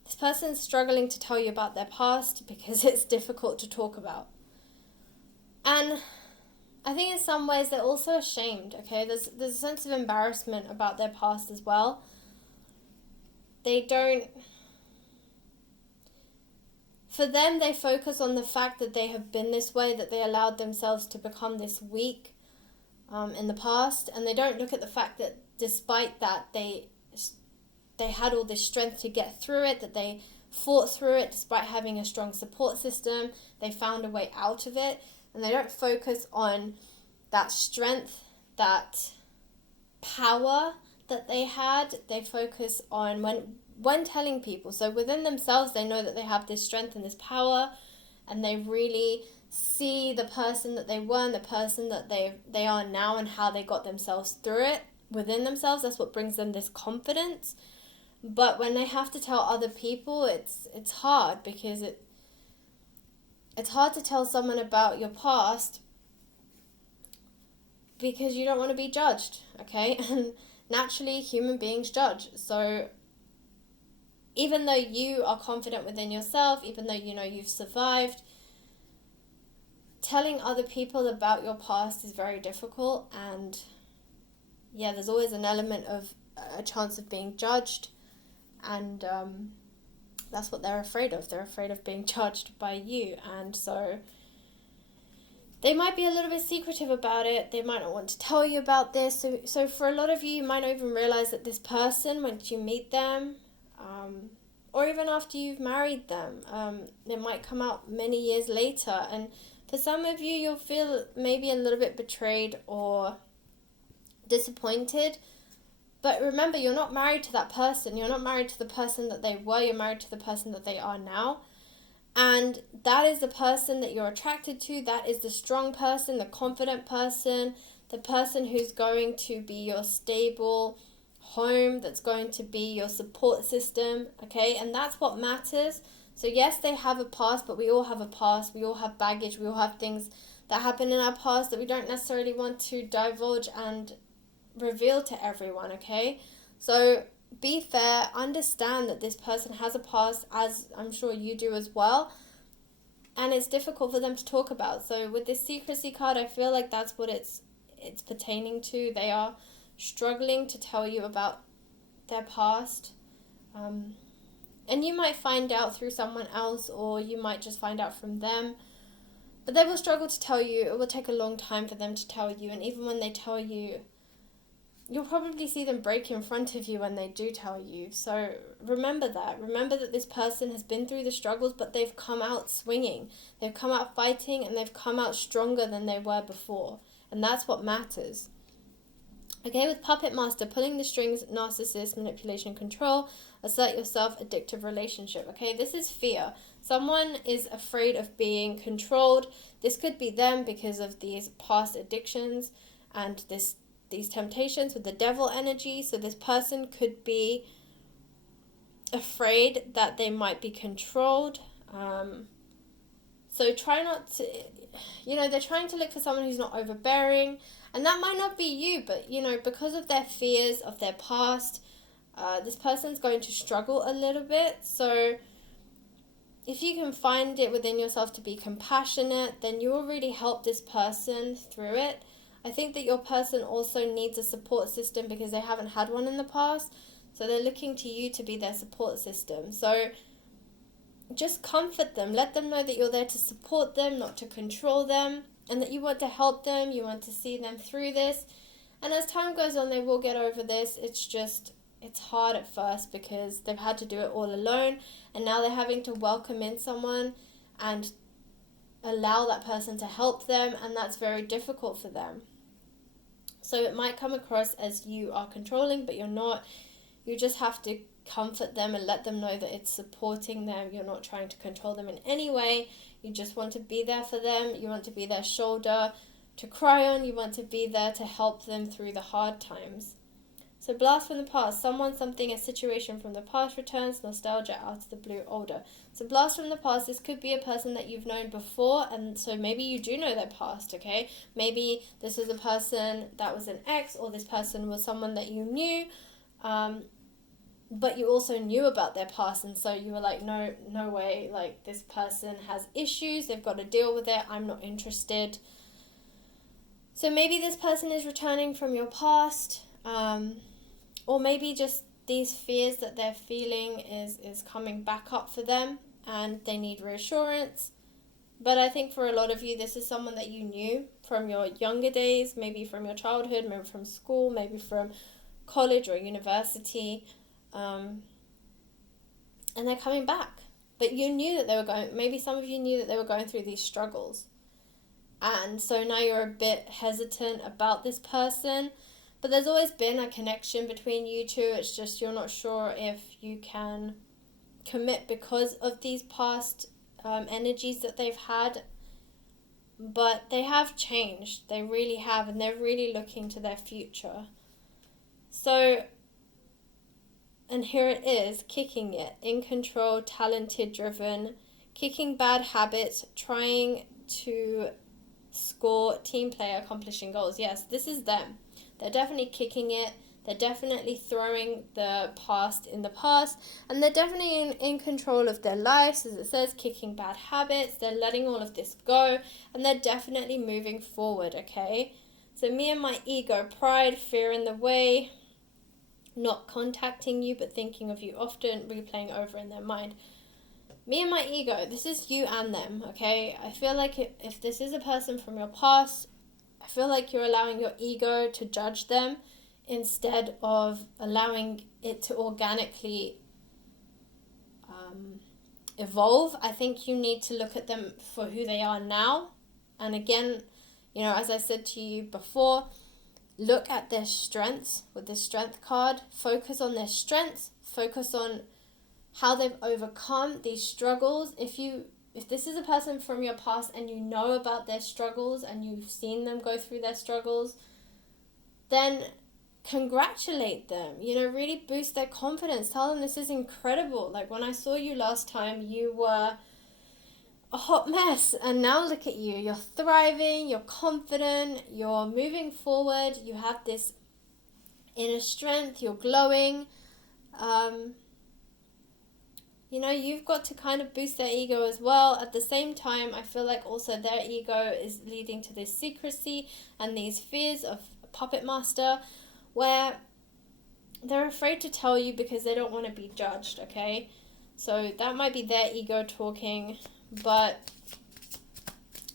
This person's struggling to tell you about their past because it's difficult to talk about. And I think in some ways they're also ashamed, okay? There's a sense of embarrassment about their past as well. For them, they focus on the fact that they have been this way, that they allowed themselves to become this weak in the past, and they don't look at the fact that despite that, they had all this strength to get through it, that they fought through it despite having a strong support system. They found a way out of it, and they don't focus on that strength, that power that they had. They focus on when telling people. So within themselves, they know that they have this strength and this power, and they really see the person that they were and the person that they are now and how they got themselves through it within themselves. That's what brings them this confidence. But when they have to tell other people, it's hard, because it's hard to tell someone about your past because you don't want to be judged, okay? And naturally, human beings judge. So even though you are confident within yourself, even though you know you've survived, telling other people about your past is very difficult. And yeah, there's always an element of a chance of being judged. And that's what they're afraid of. They're afraid of being judged by you. And so they might be a little bit secretive about it. They might not want to tell you about this. So for a lot of you, you might not even realize that this person, once you meet them, or even after you've married them, it might come out many years later. And for some of you, you'll feel maybe a little bit betrayed or disappointed. But remember, you're not married to that person. You're not married to the person that they were. You're married to the person that they are now. And that is the person that you're attracted to. That is the strong person, the confident person, the person who's going to be your stable home, that's going to be your support system, okay? And that's what matters. So yes, they have a past, but we all have a past. We all have baggage. We all have things that happen in our past that we don't necessarily want to divulge and reveal to everyone, okay? So be fair, understand that this person has a past, as I'm sure you do as well, and it's difficult for them to talk about. So with this secrecy card, I feel like that's what it's pertaining to. They are struggling to tell you about their past, and you might find out through someone else, or you might just find out from them, but they will struggle to tell you. It will take a long time for them to tell you, and even when they tell you, you'll probably see them break in front of you when they do tell you. So remember that. Remember that this person has been through the struggles, but they've come out swinging. They've come out fighting, and they've come out stronger than they were before. And that's what matters. Okay, with Puppet Master, pulling the strings, narcissist, manipulation, control, assert yourself, addictive relationship. Okay, this is fear. Someone is afraid of being controlled. This could be them because of these past addictions and these temptations with the devil energy. So this person could be afraid that they might be controlled. So try not to, they're trying to look for someone who's not overbearing. And that might not be you, but, because of their fears of their past, this person's going to struggle a little bit. So if you can find it within yourself to be compassionate, then you will really help this person through it. I think that your person also needs a support system because they haven't had one in the past. So they're looking to you to be their support system. So just comfort them. Let them know that you're there to support them, not to control them, and that you want to help them. You want to see them through this. And as time goes on, they will get over this. It's hard at first because they've had to do it all alone. And now they're having to welcome in someone and allow that person to help them. And that's very difficult for them. So it might come across as you are controlling, but you're not. You just have to comfort them and let them know that it's supporting them. You're not trying to control them in any way. You just want to be there for them. You want to be their shoulder to cry on. You want to be there to help them through the hard times. So blast from the past. Someone, something, a situation from the past returns. Nostalgia out of the blue, older. So blast from the past. This could be a person that you've known before, and so maybe you do know their past, okay? Maybe this is a person that was an ex, or this person was someone that you knew, but you also knew about their past, and so you were like, no way, like, this person has issues, they've got to deal with it, I'm not interested. So maybe this person is returning from your past, or maybe just these fears that they're feeling is coming back up for them, and they need reassurance. But I think for a lot of you, this is someone that you knew from your younger days, maybe from your childhood, maybe from school, maybe from college or university. And and they're coming back. But you knew that they were maybe some of you knew that they were going through these struggles. And so now you're a bit hesitant about this person. But there's always been a connection between you two. It's just you're not sure if you can commit because of these past energies that they've had. But they have changed. They really have. And they're really looking to their future. So, and here it is, kicking it. In control, talented, driven, kicking bad habits, trying to score, team player, accomplishing goals. Yes, this is them. They're definitely kicking it. They're definitely throwing the past in the past. And they're definitely in control of their lives. As it says, kicking bad habits. They're letting all of this go. And they're definitely moving forward, okay? So me and my ego, pride, fear in the way, not contacting you but thinking of you often, replaying over in their mind. Me and my ego, this is you and them, okay? I feel like if this is a person from your past, I feel like you're allowing your ego to judge them instead of allowing it to organically evolve. I think you need to look at them for who they are now. And again, you know, as I said to you before, look at their strengths with the strength card. Focus on their strengths. Focus on how they've overcome these struggles. If this is a person from your past and you know about their struggles and you've seen them go through their struggles, then congratulate them. You know, really boost their confidence. Tell them this is incredible. Like when I saw you last time, you were a hot mess, and now look at you. You're thriving, you're confident, you're moving forward, you have this inner strength, you're glowing. You know, you've got to kind of boost their ego as well. At the same time, I feel like also their ego is leading to this secrecy and these fears of a puppet master where they're afraid to tell you because they don't want to be judged, okay? So that might be their ego talking, but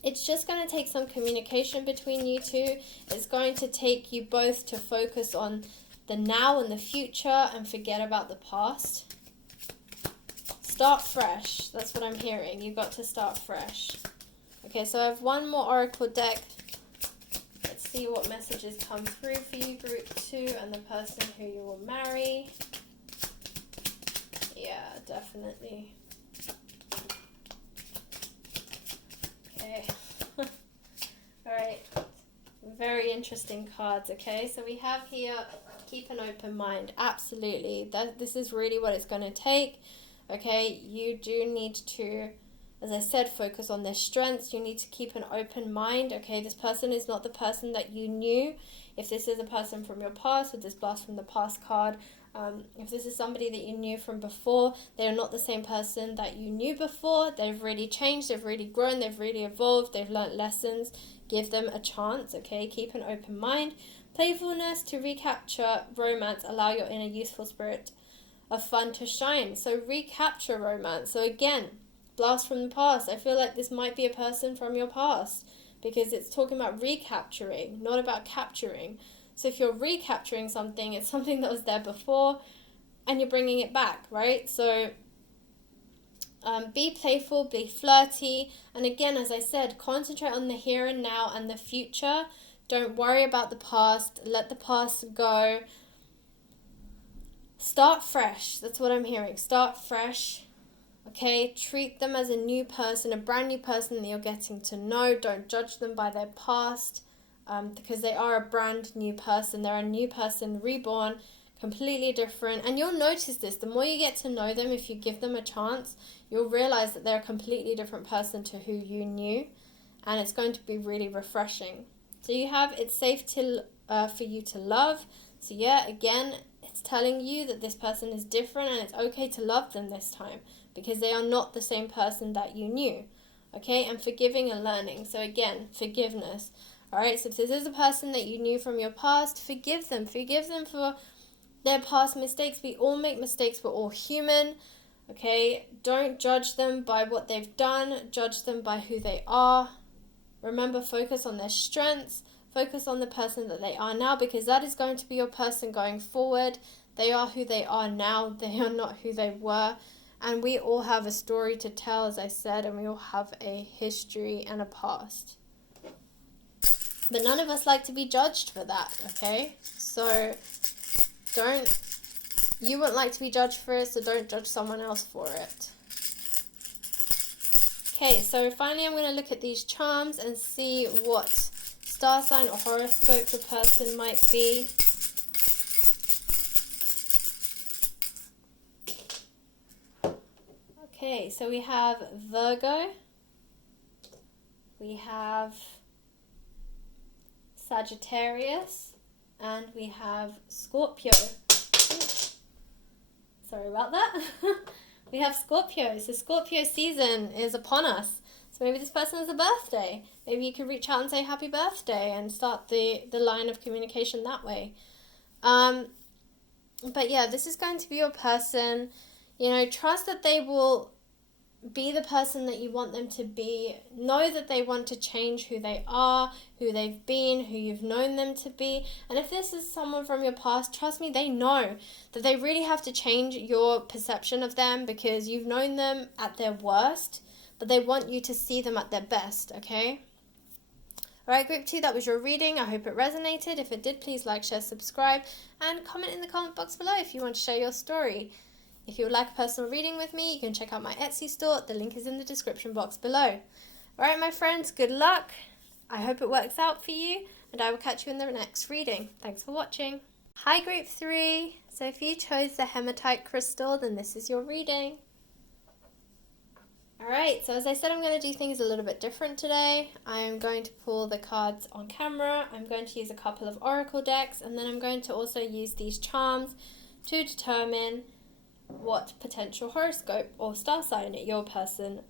it's just going to take some communication between you two. It's going to take you both to focus on the now and the future and forget about the past. Start fresh. That's what I'm hearing. You've got to start fresh. Okay, so I have one more oracle deck. Let's see what messages come through for you, group 2, and the person who you will marry. Yeah, definitely. Okay. Alright. Very interesting cards, okay? So we have here, keep an open mind. Absolutely. This is really what it's going to take. Okay, you do need to, as I said, focus on their strengths. You need to keep an open mind. Okay, this person is not the person that you knew. If this is a person from your past with this blast from the past card, if this is somebody that you knew from before, they are not the same person that you knew before. They've really changed, they've really grown, they've really evolved, they've learnt lessons. Give them a chance, okay? Keep an open mind. Playfulness to recapture romance. Allow your inner youthful spirit of fun to shine. So recapture romance. So again, blast from the past. I feel like this might be a person from your past because it's talking about recapturing, not about capturing. So if you're recapturing something, it's something that was there before and you're bringing it back, right? So be playful, be flirty. And again, as I said, concentrate on the here and now and the future. Don't worry about the past. Let the past go. Start fresh. That's what I'm hearing. Start fresh. Okay? Treat them as a new person, a brand new person that you're getting to know. Don't judge them by their past because they are a brand new person. They're a new person, reborn, completely different. And you'll notice this. The more you get to know them, if you give them a chance, you'll realize that they're a completely different person to who you knew. And it's going to be really refreshing. So you have, it's safe to for you to love. So yeah, again, it's telling you that this person is different and it's okay to love them this time because they are not the same person that you knew. Okay, and forgiving and learning. So again, forgiveness. Alright, so if this is a person that you knew from your past, forgive them. Forgive them for their past mistakes. We all make mistakes. We're all human. Okay, don't judge them by what they've done. Judge them by who they are. Remember, focus on their strengths. Focus on the person that they are now because that is going to be your person going forward. They are who they are now. They are not who they were. And we all have a story to tell, as I said, and we all have a history and a past. But none of us like to be judged for that, okay? So you wouldn't like to be judged for it, so don't judge someone else for it. Okay, so finally I'm going to look at these charms and see what star sign or horoscope the person might be. Okay, so we have Virgo, we have Sagittarius, and we have Scorpio. Sorry about that. We have Scorpio. So Scorpio season is upon us. So maybe this person has a birthday. Maybe you could reach out and say happy birthday and start the line of communication that way. But yeah, this is going to be your person. You know, trust that they will be the person that you want them to be. Know that they want to change who they are, who they've been, who you've known them to be. And if this is someone from your past, trust me, they know that they really have to change your perception of them, because you've known them at their worst, but they want you to see them at their best, okay? Alright, group 2, that was your reading. I hope it resonated. If it did, please like, share, subscribe, and comment in the comment box below if you want to share your story. If you would like a personal reading with me, you can check out my Etsy store. The link is in the description box below. Alright, my friends, good luck. I hope it works out for you, and I will catch you in the next reading. Thanks for watching. Hi, group 3. So if you chose the hematite crystal, then this is your reading. Alright, so as I said, I'm going to do things a little bit different today. I am going to pull the cards on camera. I'm going to use a couple of oracle decks, and then I'm going to also use these charms to determine what potential horoscope or star sign your person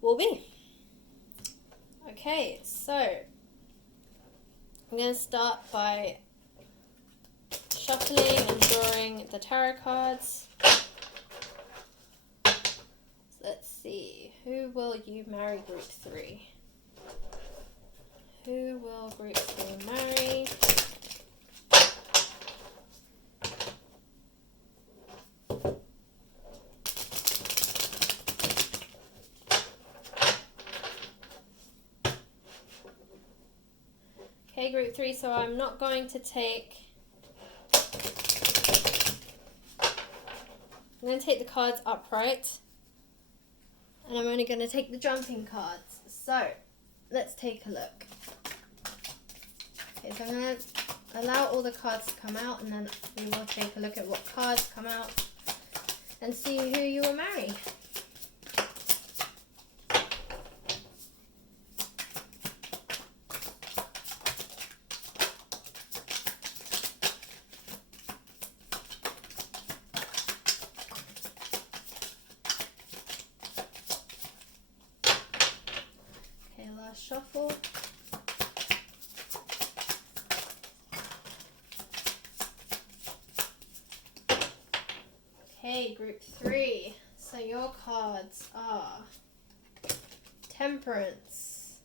will be. Okay, so I'm going to start by shuffling and drawing the tarot cards. So let's see, who will you marry, group 3? Who will group 3 marry? Okay, group 3, so I'm not going to take... I'm going to take the cards upright, and I'm only going to take the jumping cards. So, let's take a look. Okay, so I'm going to allow all the cards to come out, and then we will take a look at what cards come out and see who you will marry. Shuffle. Okay, group 3. So your cards are Temperance,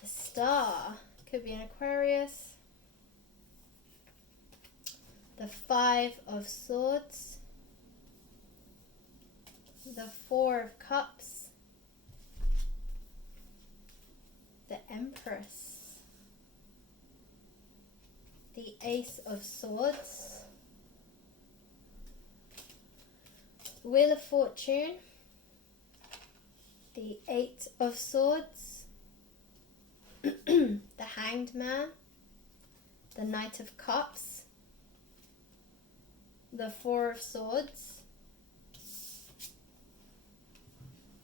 the Star, could be an Aquarius, the 5 of Swords, the 4 of Cups, the Empress, the Ace of Swords, Wheel of Fortune, the 8 of Swords, the Hanged Man, the Knight of Cups, the 4 of Swords,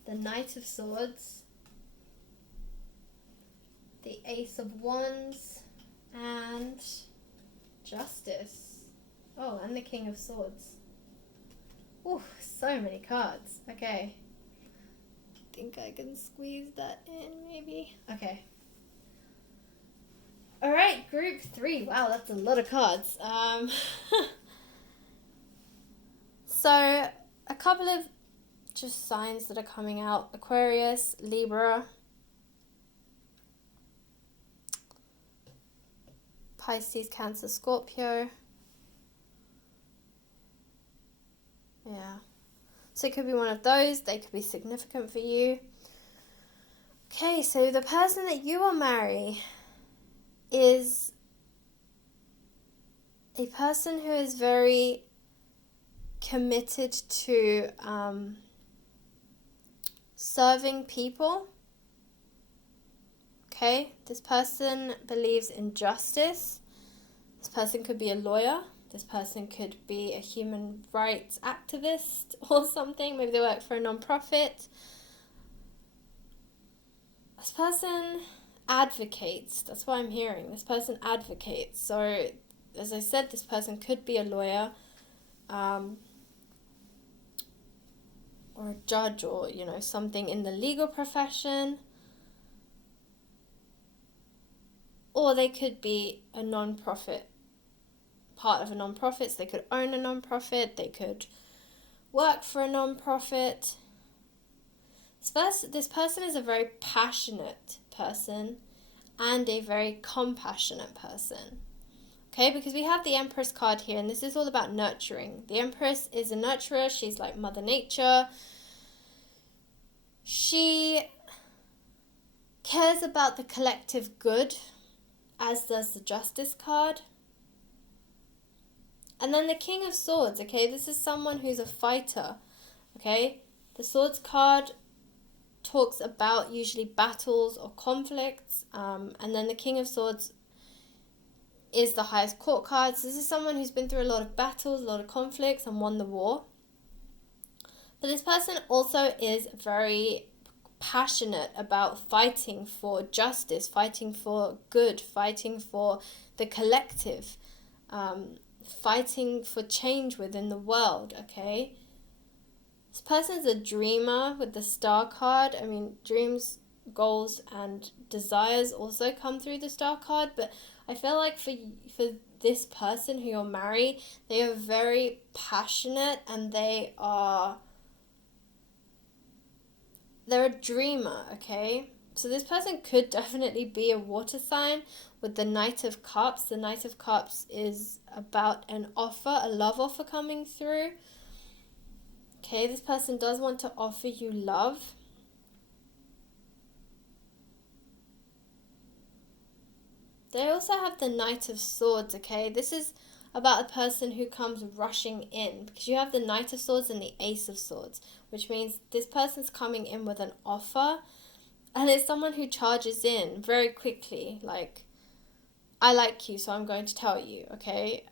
the Knight of Swords, the Ace of Wands, and Justice. Oh, and the King of Swords. Ooh, so many cards. Okay. I think I can squeeze that in, maybe. Okay. Alright, group 3. Wow, that's a lot of cards. So, a couple of just signs that are coming out: Aquarius, Libra, Pisces, Cancer, Scorpio, So it could be one of those. They could be significant for you. Okay, so the person that you will marry is a person who is very committed to serving people. Okay, this person believes in justice. This person could be a lawyer. This person could be a human rights activist or something. Maybe they work for a non-profit. This person advocates. That's what I'm hearing. This person advocates. So, as I said, this person could be a lawyer, or a judge, or, something in the legal profession. Or they could be a non-profit, part of a non-profit. So they could own a non-profit. They could work for a non-profit. This person is a very passionate person and a very compassionate person. Okay, because we have the Empress card here, and this is all about nurturing. The Empress is a nurturer. She's like Mother Nature. She cares about the collective good, as does the Justice card. And then the King of Swords, okay? This is someone who's a fighter, okay? The Swords card talks about usually battles or conflicts. And then the King of Swords is the highest court card. So this is someone who's been through a lot of battles, a lot of conflicts, and won the war. But this person also is very passionate about fighting for justice, fighting for good, fighting for the collective, fighting for change within the world, okay? This person's a dreamer with the Star card. I mean, dreams, goals, and desires also come through the Star card, but I feel like for this person who you'll marry, they are very passionate, and they're a dreamer, okay? So this person could definitely be a water sign with the Knight of Cups. The Knight of Cups is about an offer, a love offer coming through. Okay, this person does want to offer you love. They also have the Knight of Swords, okay? This is about a person who comes rushing in, because you have the Knight of Swords and the Ace of Swords, which means this person's coming in with an offer, and it's someone who charges in very quickly, like, I like you, so I'm going to tell you, okay?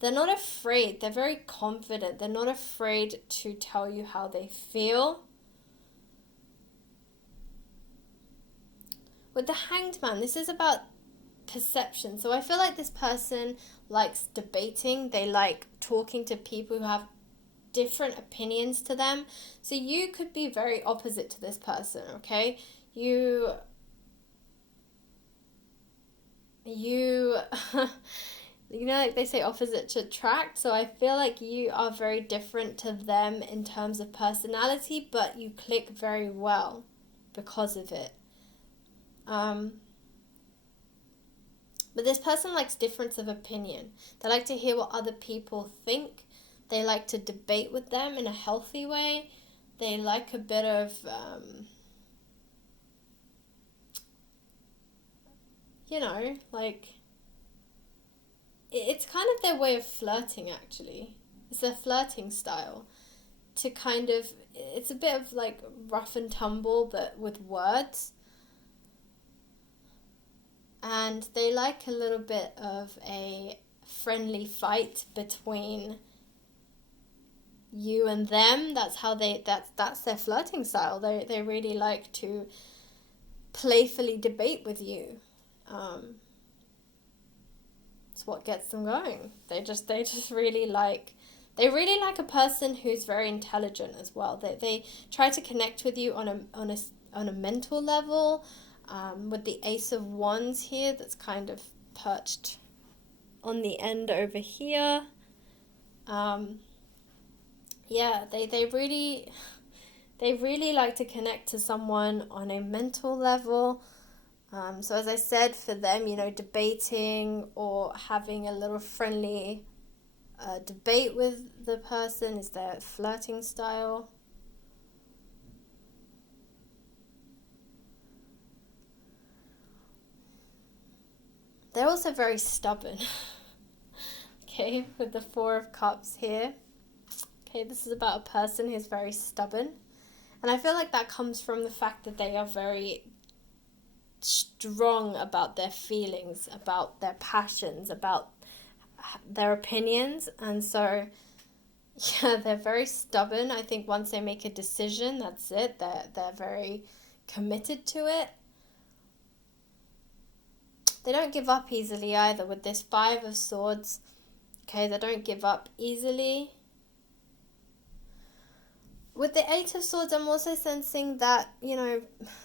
They're not afraid. They're very confident. They're not afraid to tell you how they feel. With the Hanged Man, this is about perception. So I feel like this person likes debating. They like talking to people who have different opinions to them. So you could be very opposite to this person, okay? You like they say, opposite attract. So I feel like you are very different to them in terms of personality, but you click very well because of it. But this person likes difference of opinion. They like to hear what other people think. They like to debate with them in a healthy way. They like a bit of, it's kind of their way of flirting, actually. It's their flirting style. It's a bit of like rough and tumble, but with words. And they like a little bit of a friendly fight between you and them. That's how that's their flirting style. They really like to playfully debate with you. It's what gets them going. They just really like a person who's very intelligent as well. They try to connect with you on a mental level. With the Ace of Wands here, that's kind of perched on the end over here. They really like to connect to someone on a mental level. So as I said, for them, debating or having a little friendly debate with the person? Is there flirting style? They're also very stubborn. Okay, with the Four of Cups here. Okay, this is about a person who's very stubborn. And I feel like that comes from the fact that they are very strong about their feelings, about their passions, about their opinions. And so, yeah, they're very stubborn. I think once they make a decision, that's it. They're very committed to it. They don't give up easily either with this Five of Swords. Okay, they don't give up easily. With the Eight of Swords, I'm also sensing that,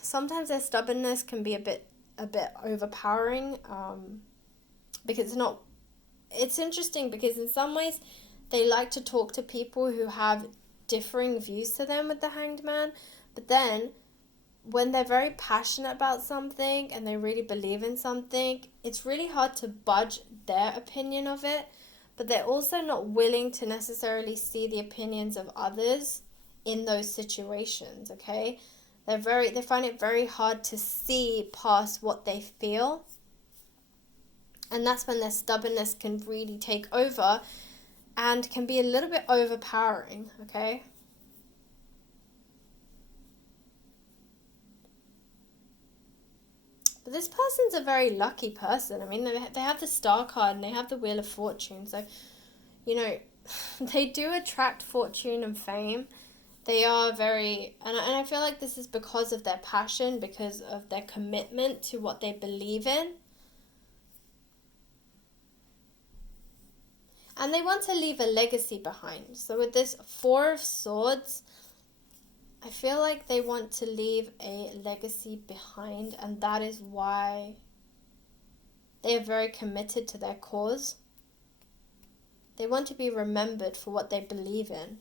sometimes their stubbornness can be a bit overpowering, because it's interesting because in some ways they like to talk to people who have differing views to them with the Hanged Man, but then when they're very passionate about something and they really believe in something, it's really hard to budge their opinion of it, but they're also not willing to necessarily see the opinions of others in those situations, okay? They find it very hard to see past what they feel. And that's when their stubbornness can really take over and can be a little bit overpowering, okay? But this person's a very lucky person. I mean, they have the Star card and they have the Wheel of Fortune. So, they do attract fortune and fame. They are very, and I feel like this is because of their passion, because of their commitment to what they believe in. And they want to leave a legacy behind. So with this Four of Swords, I feel like they want to leave a legacy behind, and that is why they are very committed to their cause. They want to be remembered for what they believe in.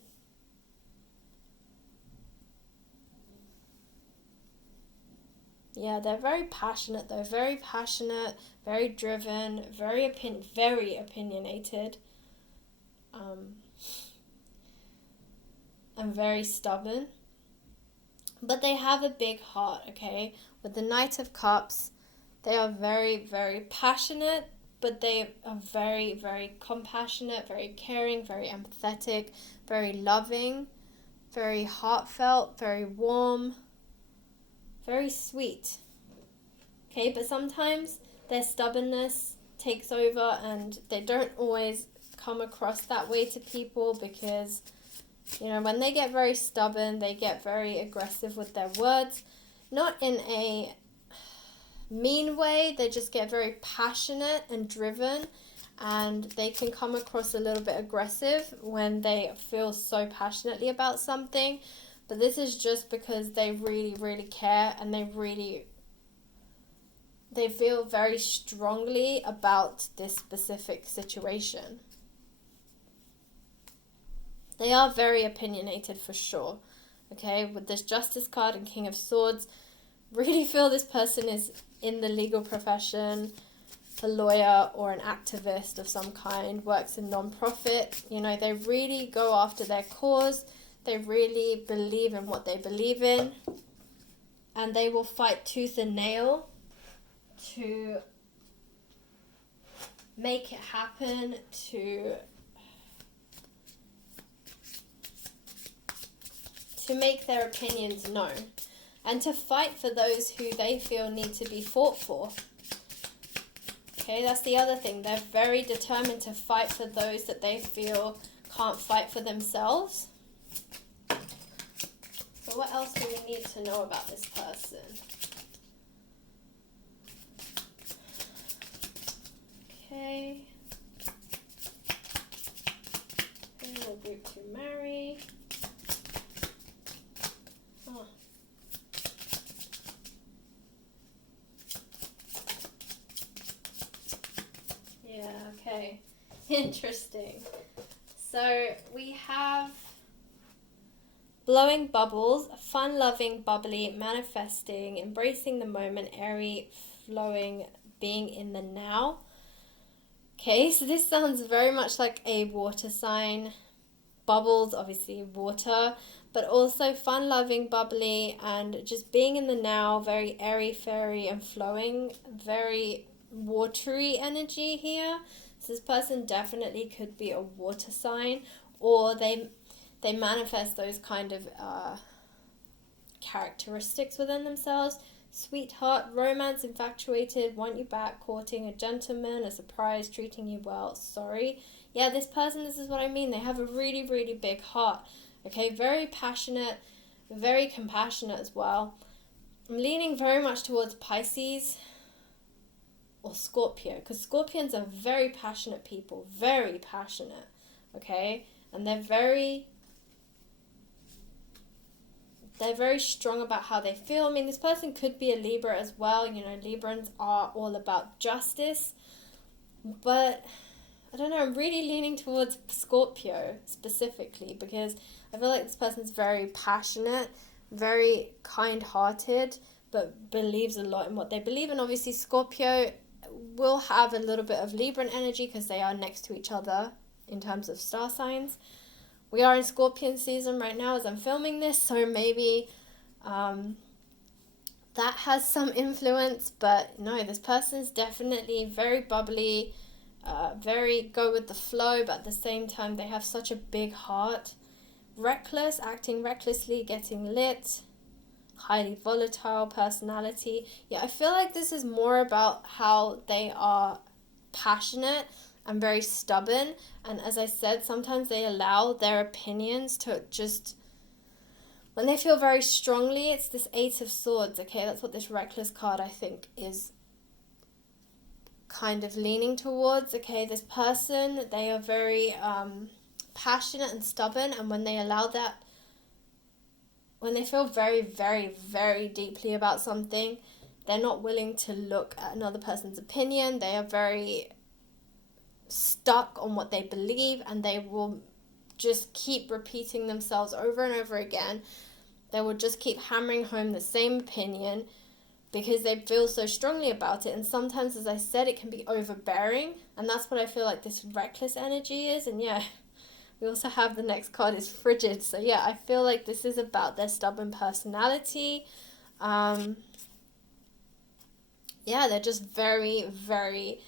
Yeah, they're very passionate though, very passionate, very driven, very opinionated, and very stubborn. But they have a big heart, okay? With the Knight of Cups, they are very, very passionate, but they are very, very compassionate, very caring, very empathetic, very loving, very heartfelt, very warm, very sweet. Okay, but sometimes their stubbornness takes over and they don't always come across that way to people because, when they get very stubborn, they get very aggressive with their words. Not in a mean way, they just get very passionate and driven, and they can come across a little bit aggressive when they feel so passionately about something. But this is just because they really, really care and they feel very strongly about this specific situation. They are very opinionated for sure. Okay, with this Justice card and King of Swords, really feel this person is in the legal profession, a lawyer or an activist of some kind, works in non-profit. They really go after their cause. They really believe in what they believe in. And they will fight tooth and nail to make it happen, to make their opinions known, and to fight for those who they feel need to be fought for. Okay, that's the other thing. They're very determined to fight for those that they feel can't fight for themselves. So what else do we need to know about this person? Okay. Who will group to marry? Oh. Yeah, okay. Interesting. So we have blowing bubbles, fun-loving, bubbly, manifesting, embracing the moment, airy, flowing, being in the now. Okay, so this sounds very much like a water sign. Bubbles, obviously water, but also fun-loving, bubbly, and just being in the now, very airy, fairy, and flowing, very watery energy here. So this person definitely could be a water sign, or they manifest those kind of characteristics within themselves. Sweetheart, romance, infatuated, want you back, courting, a gentleman, a surprise, treating you well, sorry. Yeah, this person, this is what I mean. They have a really, really big heart. Okay, very passionate, very compassionate as well. I'm leaning very much towards Pisces or Scorpio, because Scorpions are very passionate people, very passionate, okay? And they're very strong about how they feel. I mean, this person could be a Libra as well. You know, Librans are all about justice. But, I don't know, I'm really leaning towards Scorpio specifically, because I feel like this person's very passionate, very kind-hearted, but believes a lot in what they believe. And obviously Scorpio will have a little bit of Libran energy because they are next to each other in terms of star signs. We are in Scorpion season right now as I'm filming this, so maybe that has some influence. But no, this person's definitely very bubbly, very go with the flow, but at the same time they have such a big heart. Reckless, acting recklessly, getting lit, highly volatile personality. Yeah, I feel like this is more about how they are passionate and very stubborn, and as I said, sometimes they allow their opinions to just, when they feel very strongly, it's this Eight of Swords, okay? That's what this Reckless card, I think, is kind of leaning towards, okay? This person, they are very passionate and stubborn, and when they allow that, when they feel very, very, very deeply about something, they're not willing to look at another person's opinion. They are very stuck on what they believe, and they will just keep repeating themselves over and over again. They will just keep hammering home the same opinion because they feel so strongly about it. And sometimes, as I said, it can be overbearing, and that's what I feel like this reckless energy is. And yeah, we also have the next card is frigid. So yeah, I feel like this is about their stubborn personality. Yeah, they're just very, very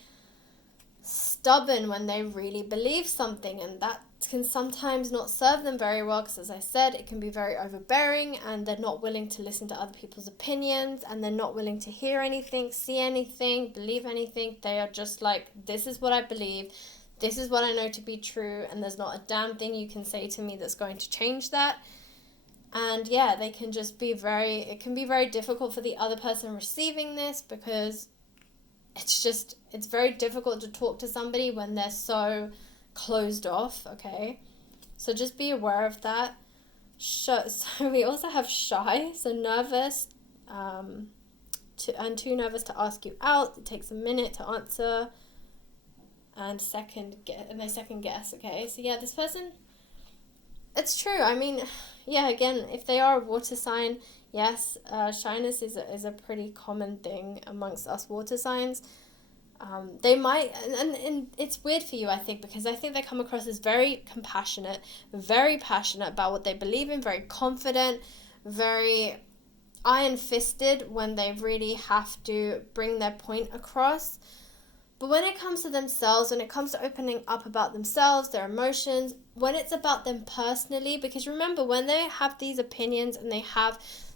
stubborn when they really believe something, and that can sometimes not serve them very well because, as I said, it can be very overbearing, and they're not willing to listen to other people's opinions, and they're not willing to hear anything, see anything, believe anything. They are just like, this is what I believe, this is what I know to be true, and there's not a damn thing you can say to me that's going to change that. And yeah, they can just be it can be very difficult for the other person receiving this, because it's very difficult to talk to somebody when they're so closed off, okay? So just be aware of that. So we also have shy, so nervous, too nervous to ask you out. It takes a minute to answer, and they second guess, okay? So yeah, this person, it's true. I mean, yeah, again, if they are a water sign, yes, shyness is a pretty common thing amongst us water signs. They might, and it's weird for you, I think, because I think they come across as very compassionate, very passionate about what they believe in, very confident, very iron-fisted when they really have to bring their point across. But when it comes to themselves, when it comes to opening up about themselves, their emotions, when it's about them personally, because remember, when they have these opinions and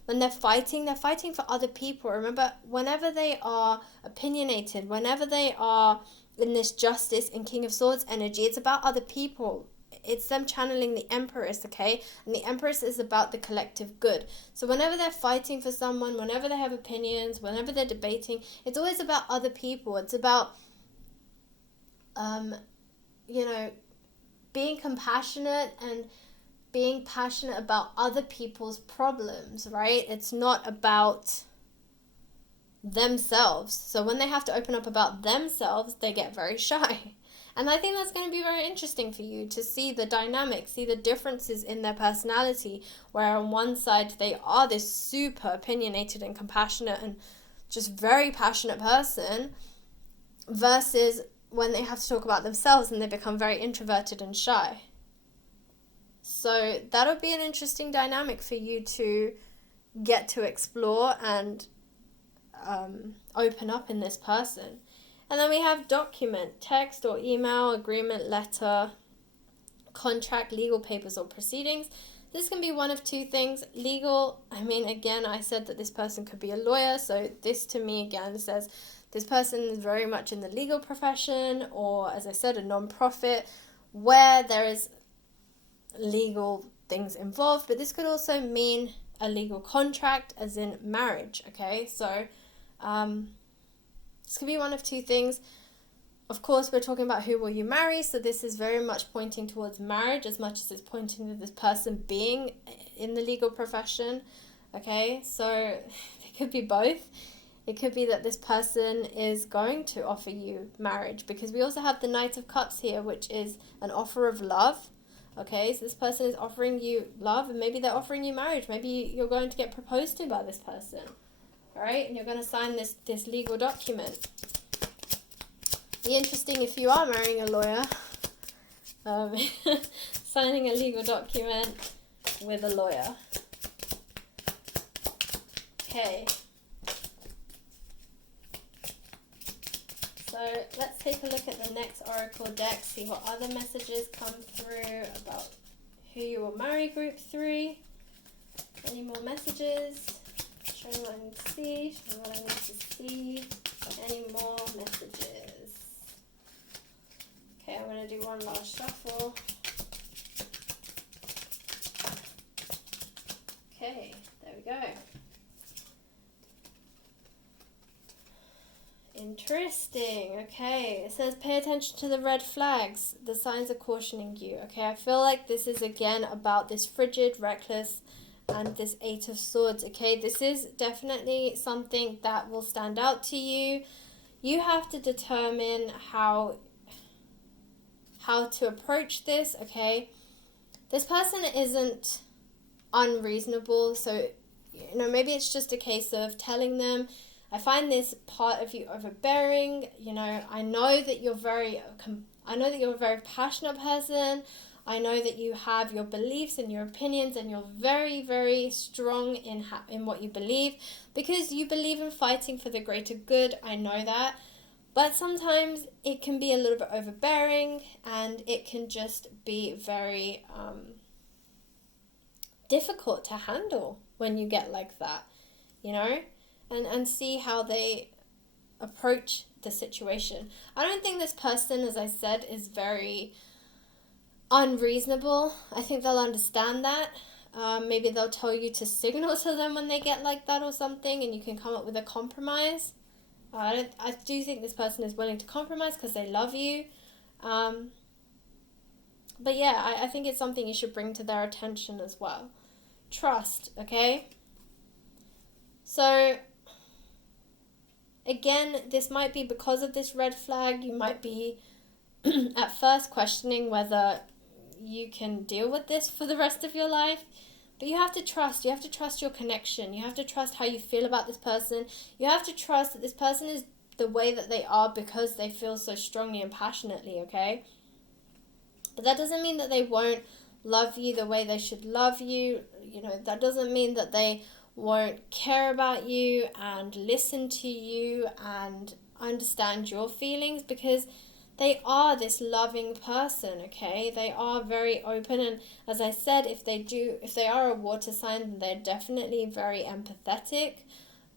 when they're fighting for other people. Remember, whenever they are opinionated, whenever they are in this justice and King of Swords energy, it's about other people. It's them channeling the Empress, okay? And the Empress is about the collective good. So whenever they're fighting for someone, whenever they have opinions, whenever they're debating, it's always about other people. It's about being compassionate and being passionate about other people's problems, right? It's not about themselves. So when they have to open up about themselves, they get very shy. And I think that's going to be very interesting for you to see the dynamics, see the differences in their personality, where on one side they are this super opinionated and compassionate and just very passionate person, versus when they have to talk about themselves and they become very introverted and shy. So that'll be an interesting dynamic for you to get to explore and open up in this person. And then we have document, text or email, agreement, letter, contract, legal papers or proceedings. This can be one of two things. Legal, again, I said that this person could be a lawyer, so this to me again says this person is very much in the legal profession, or as I said, a non-profit where there is legal things involved, but this could also mean a legal contract as in marriage, okay? So this could be one of two things. Of course, we're talking about who will you marry, so this is very much pointing towards marriage as much as it's pointing to this person being in the legal profession, okay? So it could be both. It could be that this person is going to offer you marriage, because we also have the Knight of Cups here, which is an offer of love, okay? So this person is offering you love, and maybe they're offering you marriage. Maybe you're going to get proposed to by this person, all right? And you're going to sign this legal document. Be interesting if you are marrying a lawyer, signing a legal document with a lawyer. Okay. So let's take a look at the next oracle deck, see what other messages come through about who you will marry, group 3. Any more messages? Show me what I need to see, show me what I need to see. Any more messages? Okay, I'm going to do one last shuffle. Okay, there we go. Interesting. Okay, it says pay attention to the red flags. The signs are cautioning you. Okay, I feel like this is again about this frigid, reckless, and this 8 of Swords. Okay, this is definitely something that will stand out to you. You have to determine how to approach this, okay? This person isn't unreasonable, so, maybe it's just a case of telling them, I find this part of you overbearing, I know that you're a very passionate person, I know that you have your beliefs and your opinions, and you're very, very strong in what you believe, because you believe in fighting for the greater good, I know that. But sometimes it can be a little bit overbearing, and it can just be very difficult to handle when you get like that, and see how they approach the situation. I don't think this person, as I said, is very unreasonable. I think they'll understand that. Maybe they'll tell you to signal to them when they get like that or something, and you can come up with a compromise. I do think this person is willing to compromise because they love you. But yeah, I think it's something you should bring to their attention as well. Trust, okay? So, again, this might be because of this red flag. You might be at first questioning whether you can deal with this for the rest of your life. But you have to trust. You have to trust your connection. You have to trust how you feel about this person. You have to trust that this person is the way that they are because they feel so strongly and passionately, okay? But that doesn't mean that they won't love you the way they should love you. That doesn't mean that they won't care about you and listen to you and understand your feelings, because they are this loving person, okay? They are very open, and as I said, if they are a water sign, then they're definitely very empathetic.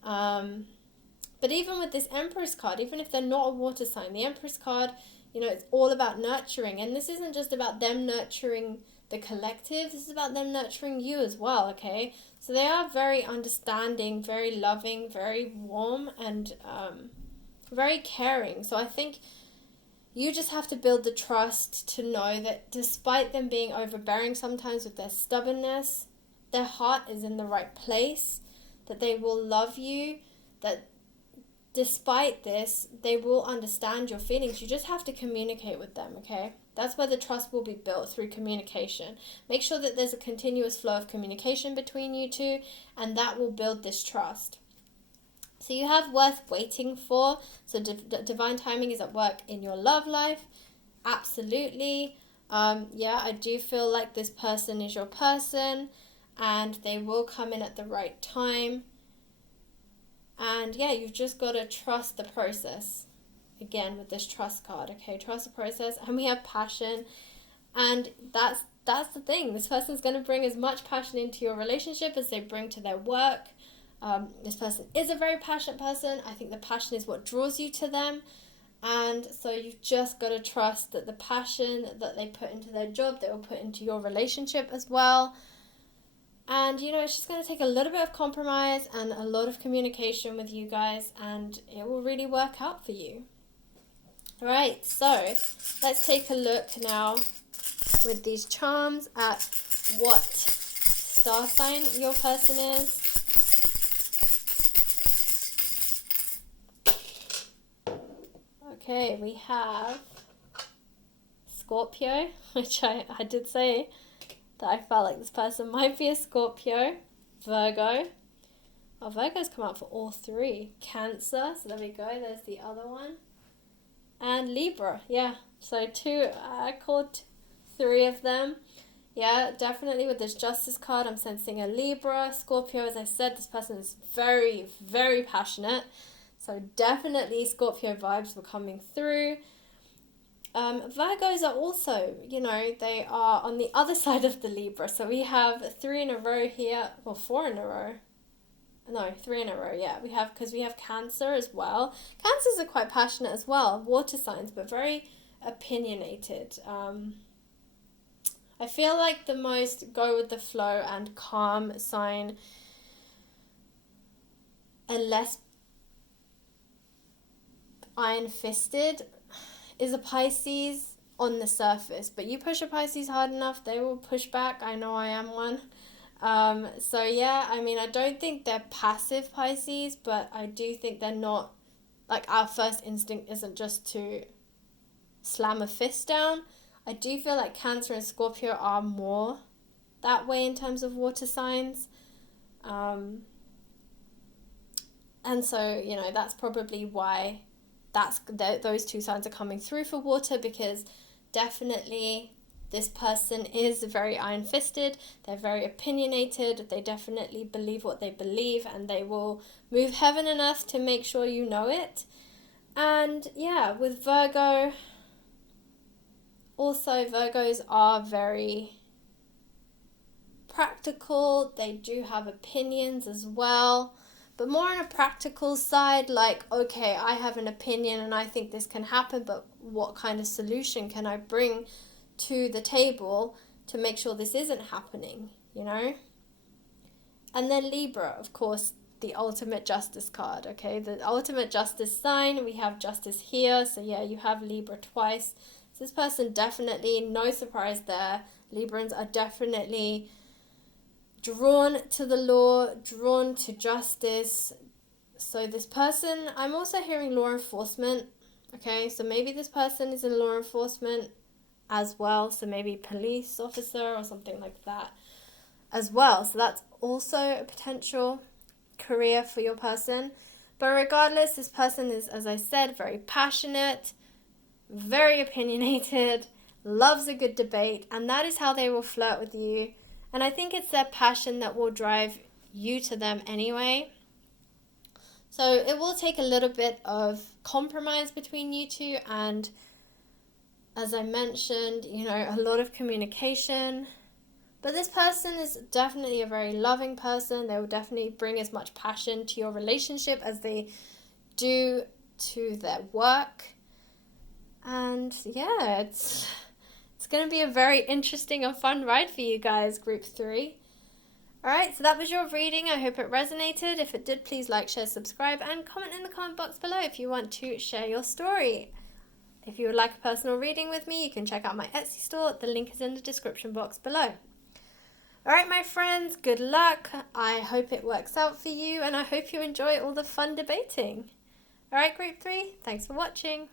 But even with this Empress card, even if they're not a water sign, the Empress card, it's all about nurturing, and this isn't just about them nurturing the collective, this is about them nurturing you as well, okay? So they are very understanding, very loving, very warm, and very caring. So I think you just have to build the trust to know that despite them being overbearing sometimes with their stubbornness, their heart is in the right place, that they will love you, that despite this, they will understand your feelings. You just have to communicate with them, okay? That's where the trust will be built, through communication. Make sure that there's a continuous flow of communication between you two, and that will build this trust. So you have worth waiting for. So divine timing is at work in your love life. Absolutely. Yeah, I do feel like this person is your person and they will come in at the right time. And yeah, you've just got to trust the process. Again, with this trust card, okay? Trust the process. And we have passion. And that's the thing. This person's going to bring as much passion into your relationship as they bring to their work. This person is a very passionate person. I think the passion is what draws you to them. And so you've just got to trust that the passion that they put into their job, they will put into your relationship as well. And, it's just going to take a little bit of compromise and a lot of communication with you guys, and it will really work out for you. All right, so let's take a look now with these charms at what star sign your person is. Okay, we have Scorpio, which I did say that I felt like this person might be a Scorpio. Virgo. Oh, Virgo's come out for all three. Cancer, so there we go, there's the other one. And Libra, yeah. So I called three of them. Yeah, definitely with this Justice card, I'm sensing a Libra. Scorpio, as I said, this person is very, very passionate. So definitely Scorpio vibes were coming through. Virgos are also, they are on the other side of the Libra. So we have 3 in a row here, or 4 in a row. No, 3 in a row, yeah. Because we have Cancer as well. Cancers are quite passionate as well, water signs, but very opinionated. I feel like the most go with the flow and calm sign, and less iron-fisted, is a Pisces on the surface. But you push a Pisces hard enough, they will push back. I know I am one. So yeah, I don't think they're passive Pisces, but I do think they're not, like, our first instinct isn't just to slam a fist down. I do feel like Cancer and Scorpio are more that way in terms of water signs. And so, that's probably why those two signs are coming through for water, because definitely this person is very iron-fisted, they're very opinionated, they definitely believe what they believe, and they will move heaven and earth to make sure you know it. And yeah, with Virgo, also Virgos are very practical, they do have opinions as well, but more on a practical side, like, okay, I have an opinion and I think this can happen, but what kind of solution can I bring to the table to make sure this isn't happening, And then Libra, of course, the ultimate justice card, okay? The ultimate justice sign, we have justice here, so yeah, you have Libra twice. So this person definitely, no surprise there, Librans are definitely drawn to the law, drawn to justice. So this person, I'm also hearing law enforcement, okay? So maybe this person is in law enforcement as well, so maybe police officer or something like that as well. So that's also a potential career for your person. But regardless, this person is, as I said, very passionate, very opinionated, loves a good debate, and that is how they will flirt with you. And I think it's their passion that will drive you to them anyway. So it will take a little bit of compromise between you two, and as I mentioned, a lot of communication. But this person is definitely a very loving person. They will definitely bring as much passion to your relationship as they do to their work. And yeah, it's going to be a very interesting and fun ride for you guys, Group 3. Alright, so that was your reading. I hope it resonated. If it did, please like, share, subscribe, and comment in the comment box below if you want to share your story. If you would like a personal reading with me, you can check out my Etsy store. The link is in the description box below. Alright, my friends, good luck. I hope it works out for you, and I hope you enjoy all the fun debating. Alright, Group 3, thanks for watching.